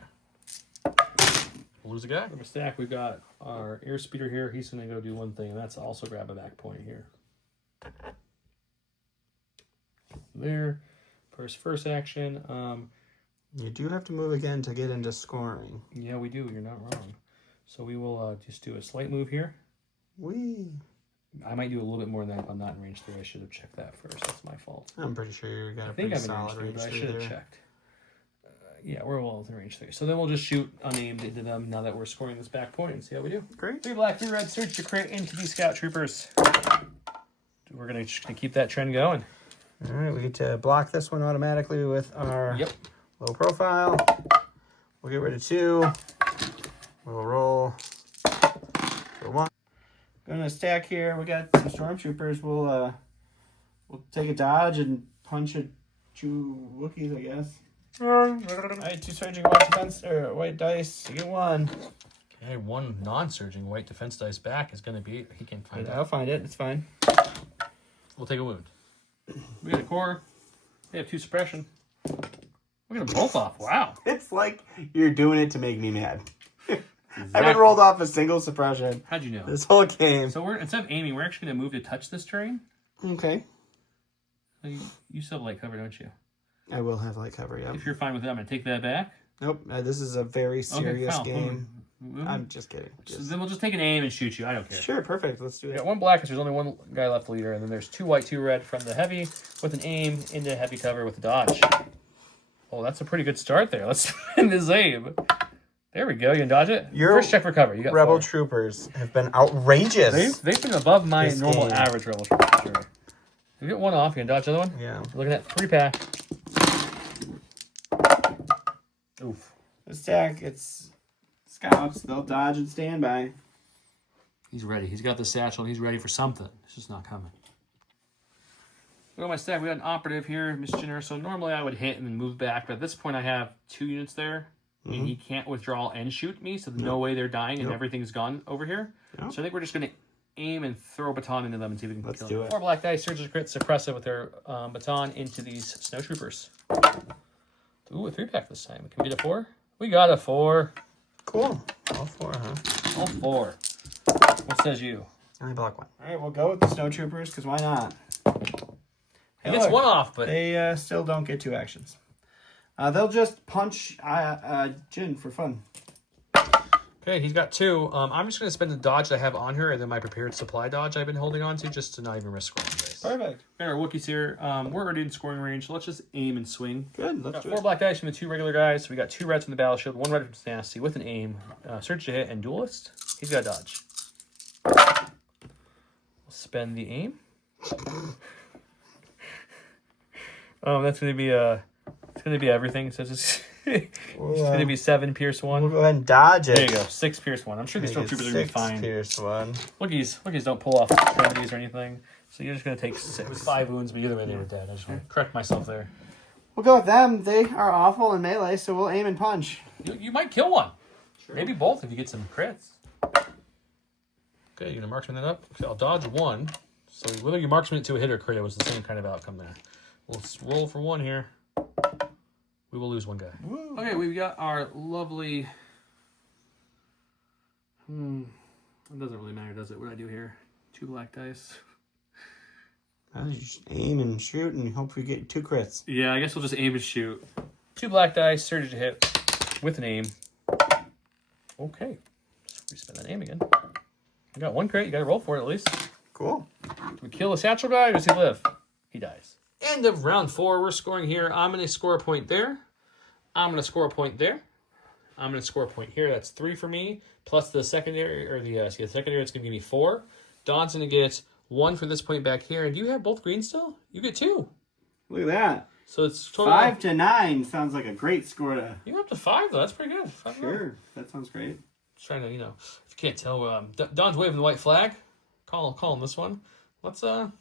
We'll lose a guy. From a stack, we've got our airspeeder here. He's going to go do one thing, and that's also grab a back point here. There. First action. You do have to move again to get into scoring. Yeah, we do. You're not wrong. So we will just do a slight move here. Whee! I might do a little bit more than that if I'm not in range 3. I should have checked that first. That's my fault. I'm pretty sure you got I a think pretty I'm in range solid 3, range but I 3 should have there. checked. Yeah, we're well within range 3. So then we'll just shoot unaimed into them now that we're scoring this back point and see how we do. Great. 3 black, 3 red, Surge to crit into these Scout Troopers. We're just gonna keep that trend going. All right, we get to block this one automatically with our low profile. We'll get rid of 2. We'll roll for 1. Gonna stack here. We got some Stormtroopers. We'll take a dodge and punch 2 Wookiees, I guess. All right, 2 surging white defense or white dice. You get 1. Okay, 1 non-surging white defense dice back is going to be... He can't find it. I'll find it. It's fine. We'll take a wound. We got a core. They have 2 suppression. We're gonna both off. Wow. It's like you're doing it to make me mad. I haven't rolled off a single suppression How'd you know? this whole game. So we're instead of aiming, we're actually gonna move to touch this terrain. Okay. So you still have light cover, don't you? I will have light cover, yeah. If you're fine with that, I'm gonna take that back. Nope. This is a very serious foul. game. Boom. I'm just kidding. So then we'll just take an aim and shoot you. I don't care. Sure, perfect. Let's do We it. got 1 black because there's only 1 guy left leader, and then there's 2 white, 2 red from the heavy with an aim into heavy cover with a dodge. Oh, that's a pretty good start there. Let's spin this aim. There we go. You can dodge it. Your First check for cover. You got Rebel 4. Troopers have been outrageous. They've been above my This normal game. average Rebel Troopers. For sure. You get 1 off. You can dodge the other one. Yeah. You're looking at 3 pack. Oof. This deck, it's scouts. They'll dodge and stand by. He's ready. He's got the satchel. He's ready for something. It's just not coming. Go to my stack. We got an operative here, Miss Jenner. So normally I would hit and then move back, but at this point I have 2 units there, and he can't withdraw and shoot me, so there's no way they're dying and everything's gone over here. Nope. So I think we're just going to aim and throw a baton into them and see if we can Let's kill do them. it. 4 black dice, Surge to crit, suppressive with their baton into these snow troopers. Ooh, a 3-pack this time. Can we get a 4? We got a 4. Cool. All 4, huh? All 4. What says you? I block 1. All right, we'll go with the Snow Troopers, because why not? He gets 1 off, but... They still don't get 2 actions. They'll just punch Jin for fun. Okay, he's got 2. I'm just going to spend the dodge I have on her and then my prepared supply dodge I've been holding on to just to not even risk rolling dice. Perfect. Got our Wookiees here. We're already in scoring range, so let's just aim and swing. Good. Let's Got do 4 it. black dice from the 2 regular guys. We got 2 reds from the battle shield, 1 red from Nasty with an aim, search to hit, and duelist. He's got dodge. We'll spend the aim. That's gonna be it's gonna be everything. So it's gonna be 7 pierce 1. We'll go ahead and dodge it. There you go, 6 pierce 1. I'm sure these stormtroopers are gonna be fine. Pierce 1. Wookiees don't pull off extremities or anything, so you're just gonna take 6. It was 5 wounds, but either way they were dead. I just want to correct myself there. We'll go with them. They are awful in melee, so we'll aim and punch. You might kill one. Sure. Maybe both if you get some crits. Okay, you're gonna marksman that up. Okay, I'll dodge 1. So whether you marksman it to a hit or crit, it was the same kind of outcome there. We'll roll for 1 here. We will lose 1 guy. Woo. Okay, we've got our lovely. It doesn't really matter, does it? What do I do here? 2 black dice. You just aim and shoot and hope we get 2 crits. Yeah, I guess we'll just aim and shoot. 2 black dice, surge to hit with an aim. Okay, we spend that aim again. You got 1 crit. You got to roll for it at least. Cool. Do we kill the satchel guy or does he live? He dies. End of round 4. We're scoring here. I'm going to score a point there. I'm going to score a point there. I'm going to score a point here. That's 3 for me. Plus the secondary, or the secondary, it's going to give me 4. Don's going to get 1 for this point back here. And do you have both green still? You get 2. Look at that. So it's total 5 to 9 sounds like a great score to. You go up to 5 though. That's pretty good. 5 Sure, that sounds great. Just trying to, if you can't tell, Don's waving the white flag. Calling this one. Let's chat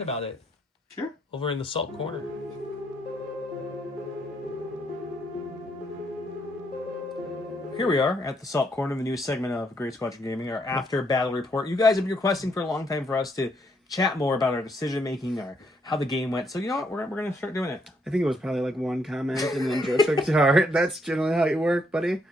about it. Sure. Over in the salt corner. Here we are at the Salt Corner, the new segment of Great Squadron Gaming, our after battle report. You guys have been requesting for a long time for us to chat more about our decision making, or how the game went. So you know what? We're going to start doing it. I think it was probably like 1 comment and then Joe took it to heart. That's generally how you work, buddy.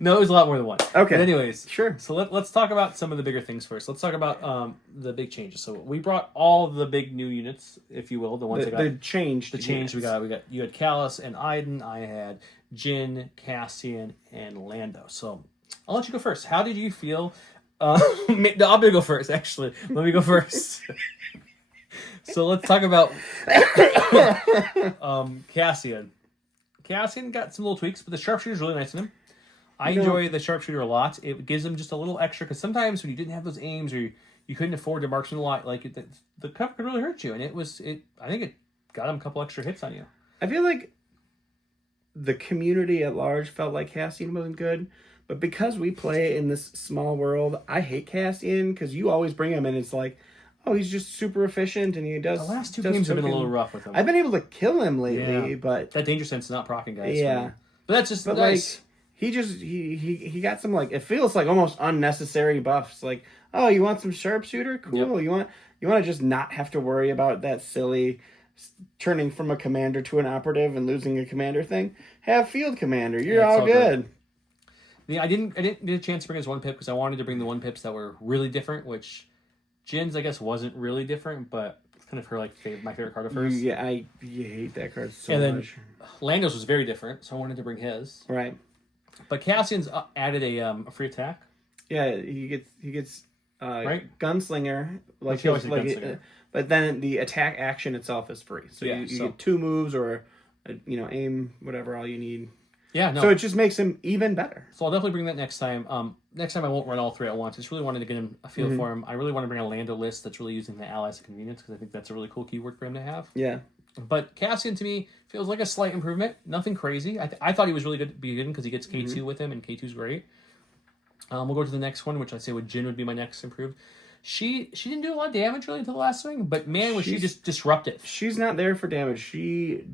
No, it was a lot more than 1. Okay. But anyways, Sure. So let's talk about some of the bigger things first. Let's talk about the big changes. So we brought all the big new units, if you will, the ones that got The change. the change. We got you had Kallus and Iden. I had Jin, Cassian, and Lando. So I'll let you go first. How did you feel? I'm gonna go first. Actually, let me go first. So let's talk about Cassian. Cassian got some little tweaks, but the sharpshooter's really nice in him. I enjoy the sharpshooter a lot. It gives him just a little extra, because sometimes when you didn't have those aims, or you couldn't afford to marksman a lot, like the cover could really hurt you. And I think it got him a couple extra hits on you. I feel like the community at large felt like Cassian wasn't good, but because we play in this small world, I hate Cassian because you always bring him and it's like, oh, he's just super efficient and he does. The last 2 games have been a little rough with him. I've been able to kill him lately, Yeah. but That danger sense is not proccing, guys. Yeah. But that's just but nice. like he got some, like, it feels like almost unnecessary buffs. Like, oh, you want some sharpshooter? Cool. Yep. You want to just not have to worry about that silly turning from a commander to an operative and losing a commander thing. Have field commander. You're all good. Yeah, I didn't get a chance to bring his 1 pip because I wanted to bring the 1 pips that were really different, which Jin's, I guess, wasn't really different, but it's kind of her my favorite card of hers. Yeah, you hate that card so and then much. Lando's was very different, so I wanted to bring his. Right. But Cassian's added a free attack. Yeah, he gets right? Gunslinger, like He always did Gunslinger. But then the attack action itself is free. So you get 2 moves or aim, whatever, all you need. Yeah, no. So it just makes him even better. So I'll definitely bring that next time. Next time I won't run all 3 at once. I just really wanted to get him a feel for him. I really want to bring a Lando list that's really using the allies of convenience, because I think that's a really cool keyword for him to have. Yeah. But Cassian, to me, feels like a slight improvement. Nothing crazy. I thought he was really good because he gets K2 with him, and K2's great. We'll go to the next one, which I say with Jin would be my next improved. She didn't do a lot of damage really until the last swing, but man, was she just disruptive. She's not there for damage. She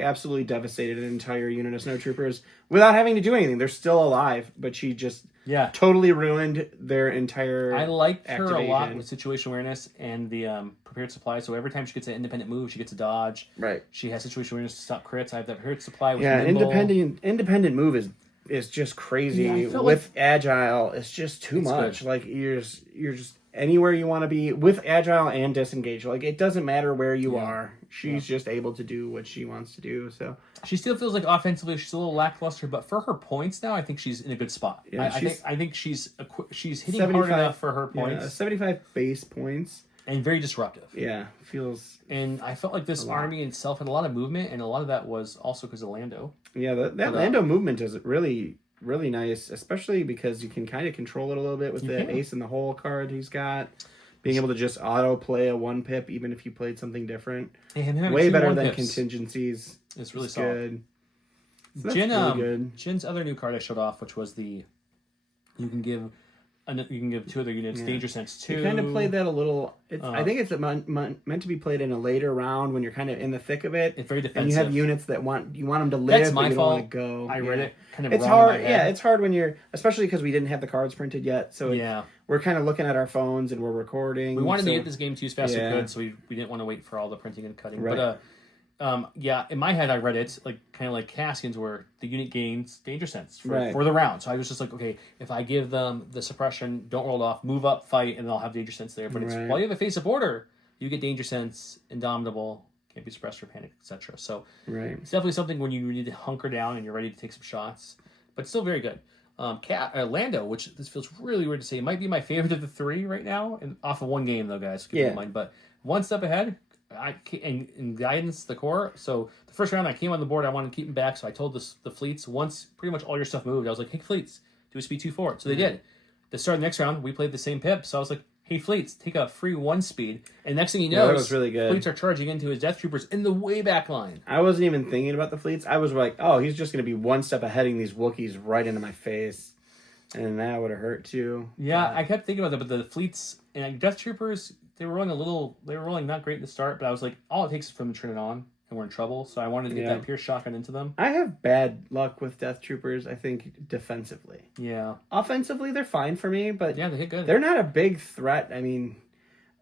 absolutely devastated an entire unit of snowtroopers without having to do anything. They're still alive, but she just totally ruined their entire I liked her a lot activation. with situation awareness and the prepared supply. So every time she gets an independent move, she gets a dodge. Right. She has situation awareness to stop crits. I have that prepared supply with independent move is just crazy. Yeah, I felt with agile, it's just too much. Good. Like you're just anywhere you want to be with agile and disengage. Like, it doesn't matter where you are. She's just able to do what she wants to do. So she still feels like offensively she's a little lackluster, but for her points now, I think she's in a good spot. Yeah, I think she's hitting hard enough for her points. 75 base points. And very disruptive. Yeah, feels... And I felt like this army itself had a lot of movement, and a lot of that was also because of Lando. Yeah, that Lando movement is really, really nice, especially because you can kind of control it a little bit with the Ace in the Hole card he's got. Being able to just auto-play a 1-pip, even if you played something different. Way better than contingencies. It's really solid. Good. So that's really good. Jin's other new card I showed off, which was you can give 2 other units danger sense 2. You kind of played that a little. I think it's meant to be played in a later round when you're kind of in the thick of it. It's very defensive. And you have units that you want them to live. That's my but you fault. Don't want to go. I read it kind of it's wrong hard. in my head. Yeah, it's hard when you're, especially because we didn't have the cards printed yet. So we're kind of looking at our phones and we're recording. We wanted to get this game to as fast as we could, so we didn't want to wait for all the printing and cutting. Right. But in my head, I read it kind of like Cassian's, where the unit gains danger sense for the round. So I was just like, okay, if I give them the suppression, don't roll it off, move up, fight, and they'll have danger sense there. But it's while you have a face of order, you get danger sense, indomitable, can't be suppressed or panic, etc. So it's definitely something when you need to hunker down and you're ready to take some shots, but still very good. Lando, which this feels really weird to say, might be my favorite of the 3 right now, and off of one game though, guys. Keep in mind, but one step ahead. In guidance, the core. So the first round I came on the board, I wanted to keep him back, so I told the fleets, once pretty much all your stuff moved, I was like, hey fleets, do a speed 2 forward. So they did. The start of the next round, we played the same pip, so I was like, hey fleets, take a free 1 speed, and next thing you know, that was really good. Fleets are charging into his death troopers in the way back line. I wasn't even thinking about the fleets. I was like, oh, he's just going to be one step aheading these Wookiees right into my face, and that would have hurt too. Yeah, I kept thinking about that, but the fleets and death troopers, they were rolling not great in the start, but I was like, all it takes is for them to turn it on, and we're in trouble. So I wanted to get that Pierce shotgun into them. I have bad luck with death troopers, I think, defensively. Yeah. Offensively, they're fine for me, but they hit good. They're not a big threat. I mean,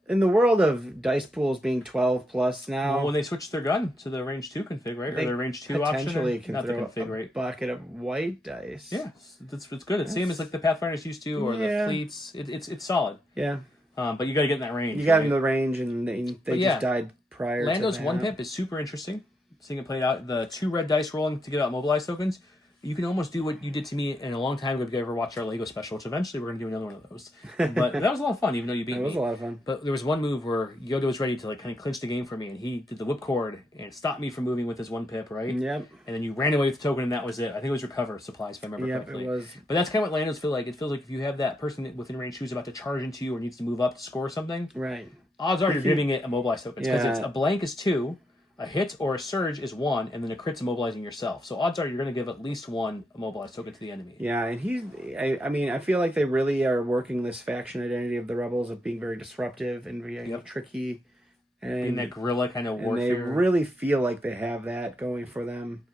in the world of dice pools being 12 plus now, when they switched their gun to the range 2 config, right? Or the range 2 potentially option, can throw a bucket of white dice. Yeah, it's good. It's same as like the Pathfinders used to, or the fleets. It's solid. Yeah. But you got to get in that range. You got in the range, and they just died prior. Lando's to that. 1-pip is super interesting. Seeing it played out, the 2 red dice rolling to get out mobilized tokens. You can almost do what you did to me in a long time ago if you ever watched our Lego special, which eventually we're going to do another one of those. But that was a lot of fun, even though you beat me. It was a lot of fun. But there was one move where Yoda was ready to kind of clinch the game for me, and he did the whipcord and stopped me from moving with his 1-pip, right? Yep. And then you ran away with the token, and that was it. I think it was recover supplies, if I remember correctly. It was. But that's kind of what Lando's feel like. It feels like if you have that person within range who's about to charge into you or needs to move up to score something, right? Odds are you're giving it a mobilized token because it's a blank is 2. A hit or a surge is 1, and then a crit's immobilizing yourself. So odds are you're going to give at least 1 immobilized token to the enemy. Yeah, and I mean, I feel like they really are working this faction identity of the Rebels of being very disruptive and very tricky. And in that guerrilla kind of warfare. And they really feel like they have that going for them.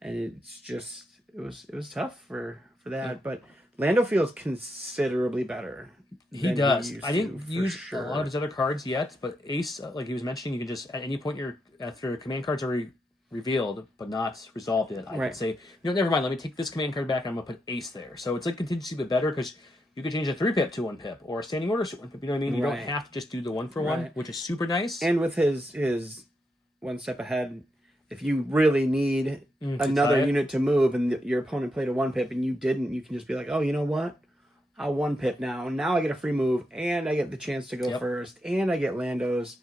And it's just, it was tough for that. Yeah. But Lando feels considerably better. He does. I didn't use a lot of his other cards yet, but Ace, like he was mentioning, you can just at any point after command cards are revealed but not resolved yet, I can say, never mind. Let me take this command card back, and I'm gonna put Ace there. So it's like contingency, but better because you could change a 3-pip to 1-pip or a standing order to 1-pip. You know what I mean? You don't have to just do the 1-for-1, which is super nice. And with his 1 step ahead, if you really need another unit to move, and your opponent played a 1-pip and you didn't, you can just be like, oh, you know what? I'll 1-pip now. Now I get a free move, and I get the chance to go first, and I get Lando's,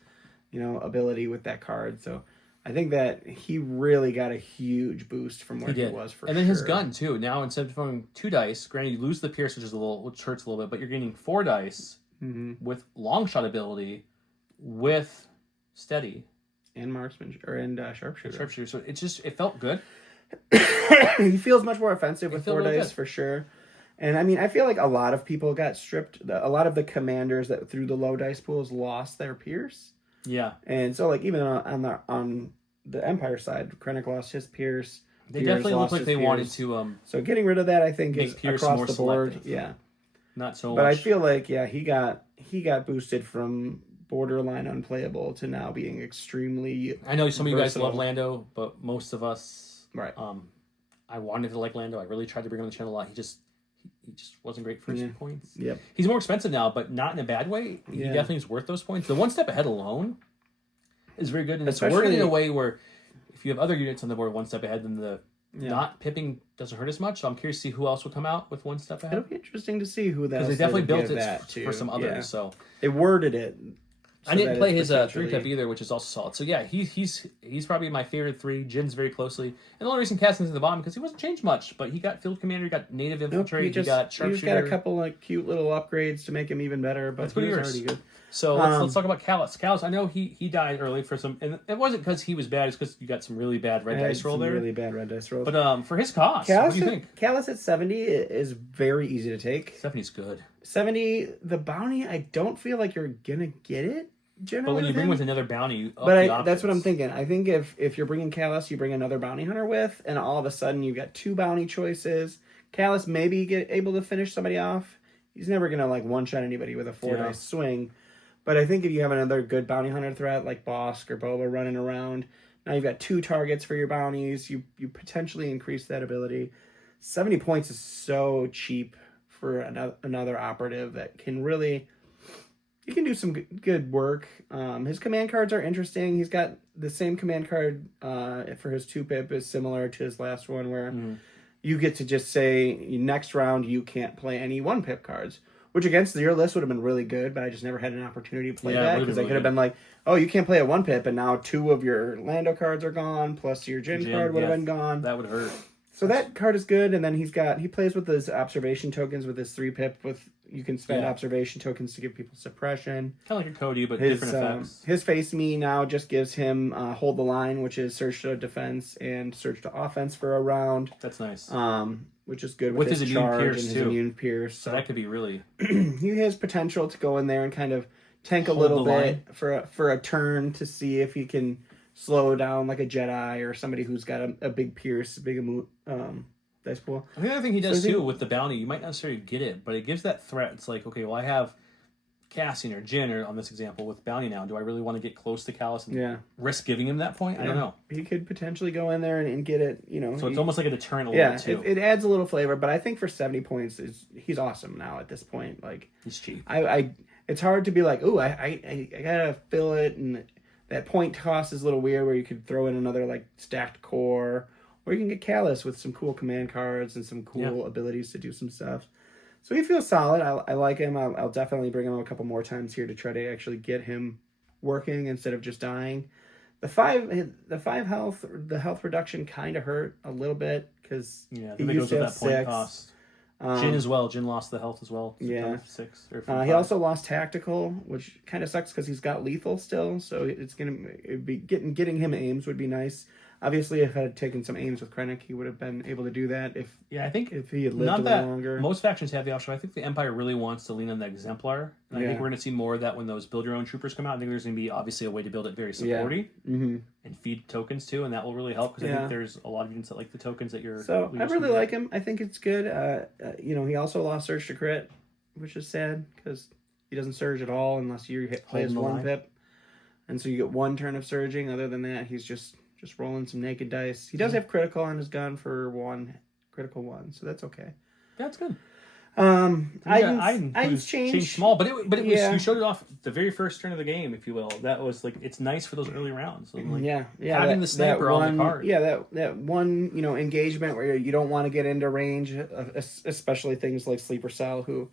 ability with that card. So I think that he really got a huge boost from where he was for sure. And then his gun too. Now instead of throwing 2 dice, granted you lose the pierce, which hurts a little bit, but you're getting 4 dice with long shot ability, with steady, and marksman and sharpshooter. Sharpshooter. So it felt good. He feels much more offensive with 4 dice for sure. And I mean, I feel like a lot of people got stripped. A lot of the commanders that threw the low dice pools lost their pierce. Yeah. And so, like, even on the Empire side, Krennic lost his pierce. They definitely look like they wanted to. So getting rid of that, I think, is across the board. Selective. Yeah. Not so much. But I feel like, he got boosted from borderline unplayable to now being extremely. I know some of you guys versatile. love Lando, but most of us. Right. I wanted to like Lando. I really tried to bring him on the channel a lot. he just wasn't great for his points. Yep. He's more expensive now, but not in a bad way. He definitely is worth those points. The one step ahead alone is very good, and it's working in a way where if you have other units on the board one step ahead, then the not pipping doesn't hurt as much. So I'm curious to see who else will come out with one step ahead. It'll be interesting to see who that. Because they definitely built it for some others. Yeah. So they worded it. I didn't play his 3-pip either, which is also solid. So yeah, he's probably my favorite 3. Jin's very closely, and the only reason Cassian's at the bottom because he wasn't changed much, but he got field commander, he got native infiltrate, he got sharpshooter. He's got a couple of cute little upgrades to make him even better, but he was already good. So let's talk about Kallus. Kallus, I know he died early for some, and it wasn't because he was bad; it's because you got some really bad red dice roll there. Really bad red dice rolls. But for his cost, Kallus, what do you think? Kallus at 70 is very easy to take. 70's good. 70, the bounty, I don't feel like you're gonna get it. Generally, but when you bring with another bounty, that's what I'm thinking. I think if you're bringing Kallus, you bring another bounty hunter with, and all of a sudden you've got 2 bounty choices. Kallus maybe able to finish somebody off. He's never gonna like one shot anybody with a 4 dice swing. But I think if you have another good bounty hunter threat like Bosk or Boba running around, now you've got 2 targets for your bounties. You potentially increase that ability. 70 points is so cheap for another operative that can really. He can do some good work. His command cards are interesting. He's got the same command card for his 2-pip is similar to his last one, where you get to just say next round you can't play any 1-pip cards, which against your list would have been really good. But I just never had an opportunity to play that because I could have been like, oh, you can't play a 1-pip, and now 2 of your Lando cards are gone, plus your Jin card would have been gone. That would hurt. So that card is good, and then he plays with his observation tokens with his 3-pip. You can spend observation tokens to give people suppression. Kind of like a Cody, but different effects. His Face Me now just gives him Hold the Line, which is Surge to Defense and Surge to Offense for a round. That's nice. Which is good with his charge immune pierce and his immune pierce. So that could be really. He has potential to go in there and kind of tank a little bit for a turn to see if he can slow down like a Jedi or somebody who's got a big pierce, dice pool. The other thing he does too with the bounty, you might not necessarily get it, but it gives that threat. It's like, okay, well, I have Cassian or Jin, or on this example with bounty now. Do I really want to get close to Kallus and risk giving him that point? I don't know. He could potentially go in there and get it. So it's almost like a deterrent a little bit too. It adds a little flavor, but I think for 70 points, he's awesome now at this point. Like he's cheap. It's hard to be like, oh, I gotta fill it, and that point toss is a little weird where you could throw in another like stacked core. Or you can get Kallus with some cool command cards and some cool abilities to do some stuff. So he feels solid. I like him. I'll definitely bring him a couple more times here to try to actually get him working instead of just dying. The 5 health, the health reduction kind of hurt a little bit because he used to have 6. Cost. Jin as well. Jin lost the health as well. Yeah. 6 or 5. He also lost tactical, which kind of sucks because he's got lethal still. So it'd be getting him aims would be nice. Obviously, if I had taken some aims with Krennic, he would have been able to do that. I think if he had lived a little longer. Most factions have the option. I think the Empire really wants to lean on the Exemplar. And I think we're going to see more of that when those build your own troopers come out. I think there's going to be obviously a way to build it very supporty and feed tokens too, and that will really help because I think there's a lot of units that like the tokens that you're. So I really like him. I think it's good. He also lost Surge to Crit, which is sad because he doesn't surge at all unless you play his 1-pip, and so you get 1 turn of surging. Other than that, he's just rolling some naked dice. He does have critical on his gun for 1 critical 1, so that's okay. That's good. Iden's changed small, but it was you showed it off the very first turn of the game, if you will. That was like it's nice for those early rounds. So having the sniper on the card. Yeah, that one engagement where you don't want to get into range, especially things like Sleeper Cell, who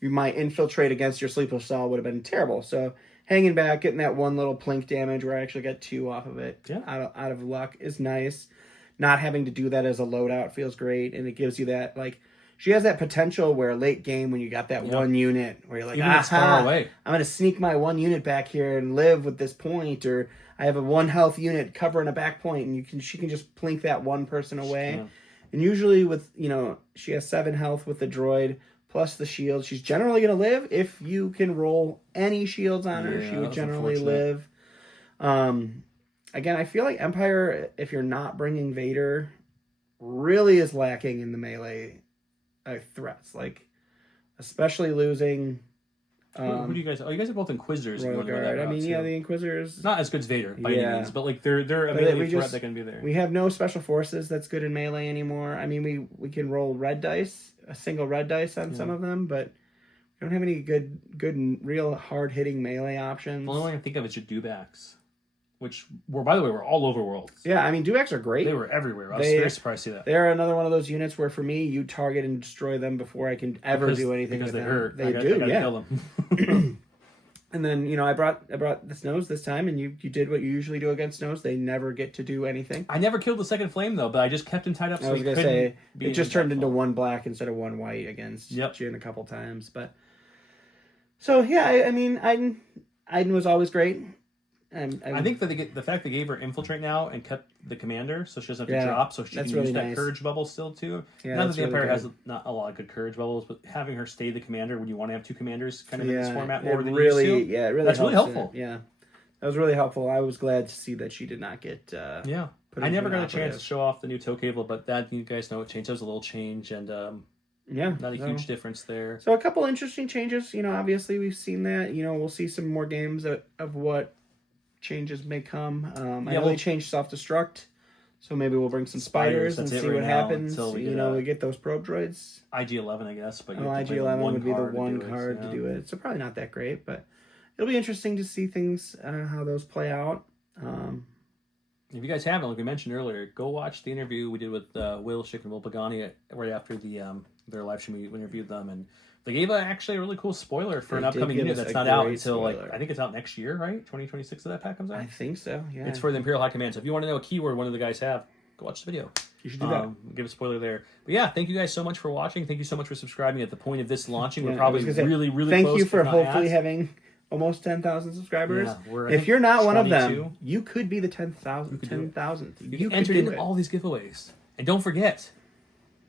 you might infiltrate against your Sleeper Cell would have been terrible. So hanging back, getting that 1 little plink damage where I actually got 2 off of it out of luck is nice. Not having to do that as a loadout feels great, and it gives you that like. She has that potential where late game when you got that 1 unit where you're like, it's far away. I'm going to sneak my 1 unit back here and live with this point, or I have a 1 health unit covering a back point, and she can just plink that 1 person away. Yeah. And usually with, she has 7 health with the droid plus the shield. She's generally going to live. If you can roll any shields on her, she would generally live. Again, I feel like Empire, if you're not bringing Vader, really is lacking in the melee threats, like especially losing. Who do you guys? Oh, you guys are both Inquisitors. Royal Guard. The Inquisitors not as good as Vader by any means, but like they're a melee threat that can be there. We have no special forces that's good in melee anymore. I mean, we can roll red dice a single red dice on some of them, but we don't have any good and real hard-hitting melee options. The only one I can think of is your Dewbacks, which were, by the way, were all over Worlds. Yeah, I mean, Dewbacks are great. They were everywhere. I was very surprised to see that. They're another one of those units where, for me, you target and destroy them before I can ever do anything because with they them. hurt. They do, I yeah. kill them. And then, I brought the snows this time, and you did what you usually do against snows. They never get to do anything. I never killed the second flame, though, but I just kept him tied up. I was going to say, it just turned into one black instead of one white against Jin a couple times. But so, yeah, I mean, Iden was always great. I think that the fact they gave her infiltrate now and kept the commander, so she doesn't have to drop, so she can really use that nice. courage bubble still too. Yeah, not that the really Empire good. has not a lot of good courage bubbles, but having her stay the commander when you want to have two commanders, kind of in this format more than really, you used to. yeah, it really That's really helps helpful. Yeah, that was really helpful. I was glad to see that she did not get. Yeah, put I into never an got a chance operative. to show off the new toe cable, but that you guys know it changed. That was a little change, and not a huge difference there. So a couple interesting changes. Obviously we've seen that. We'll see some more games of what changes may come. I know they changed self-destruct, so maybe we'll bring some spiders and that's see it what right now, happens. until we We get those probe droids. IG-11, I guess, but IG-11 would be the one to card to do it. So probably not that great, but it'll be interesting to see things, how those play out. If you guys haven't, like we mentioned earlier, go watch the interview we did with Will Schick and Will Pagani right after their live stream. We interviewed them, and they gave actually a really cool spoiler for an upcoming unit that's not out until I think it's out next year, right? 2026 that pack comes out. I think so. Yeah, it's for the Imperial High Command. So if you want to know a keyword one of the guys have, go watch the video. You should do that. Give a spoiler there. But yeah, thank you guys so much for watching. Thank you so much for subscribing. At the point of this launching, we're probably really thank close. You for hopefully having almost 10,000 subscribers. Yeah, if you're not one of them, you could be the 10,000th. You entered in all these giveaways. And don't forget,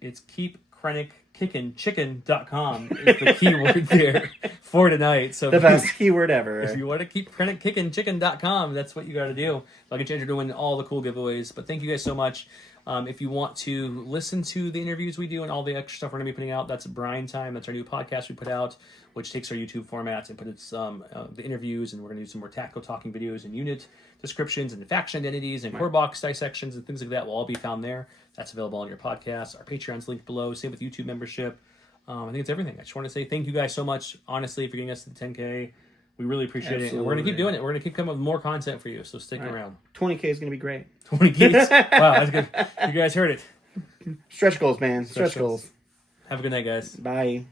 it's keep Krennic kickinchicken.com is the keyword there for tonight. So the best keyword ever. If you want to keep Krennic kickinchicken.com, that's what you got to do. I'll get you entered to win all the cool giveaways. But thank you guys so much. If you want to listen to the interviews we do and all the extra stuff we're going to be putting out, that's Brian Time. That's our new podcast we put out, which takes our YouTube formats and puts the interviews, and we're going to do some more tactical talking videos and unit descriptions and faction identities and core box dissections and things like that will all be found there. That's available on your podcast. Our Patreon's linked below. Same with YouTube membership. I think it's everything. I just want to say thank you guys so much, honestly, for getting us to the 10K. We really appreciate it. And we're going to keep doing it. We're going to keep coming with more content for you, so stick around. 20K is going to be great. 20 keys. Wow, that's good. You guys heard it. Stretch goals, man. Stretch goals. Have a good night, guys. Bye.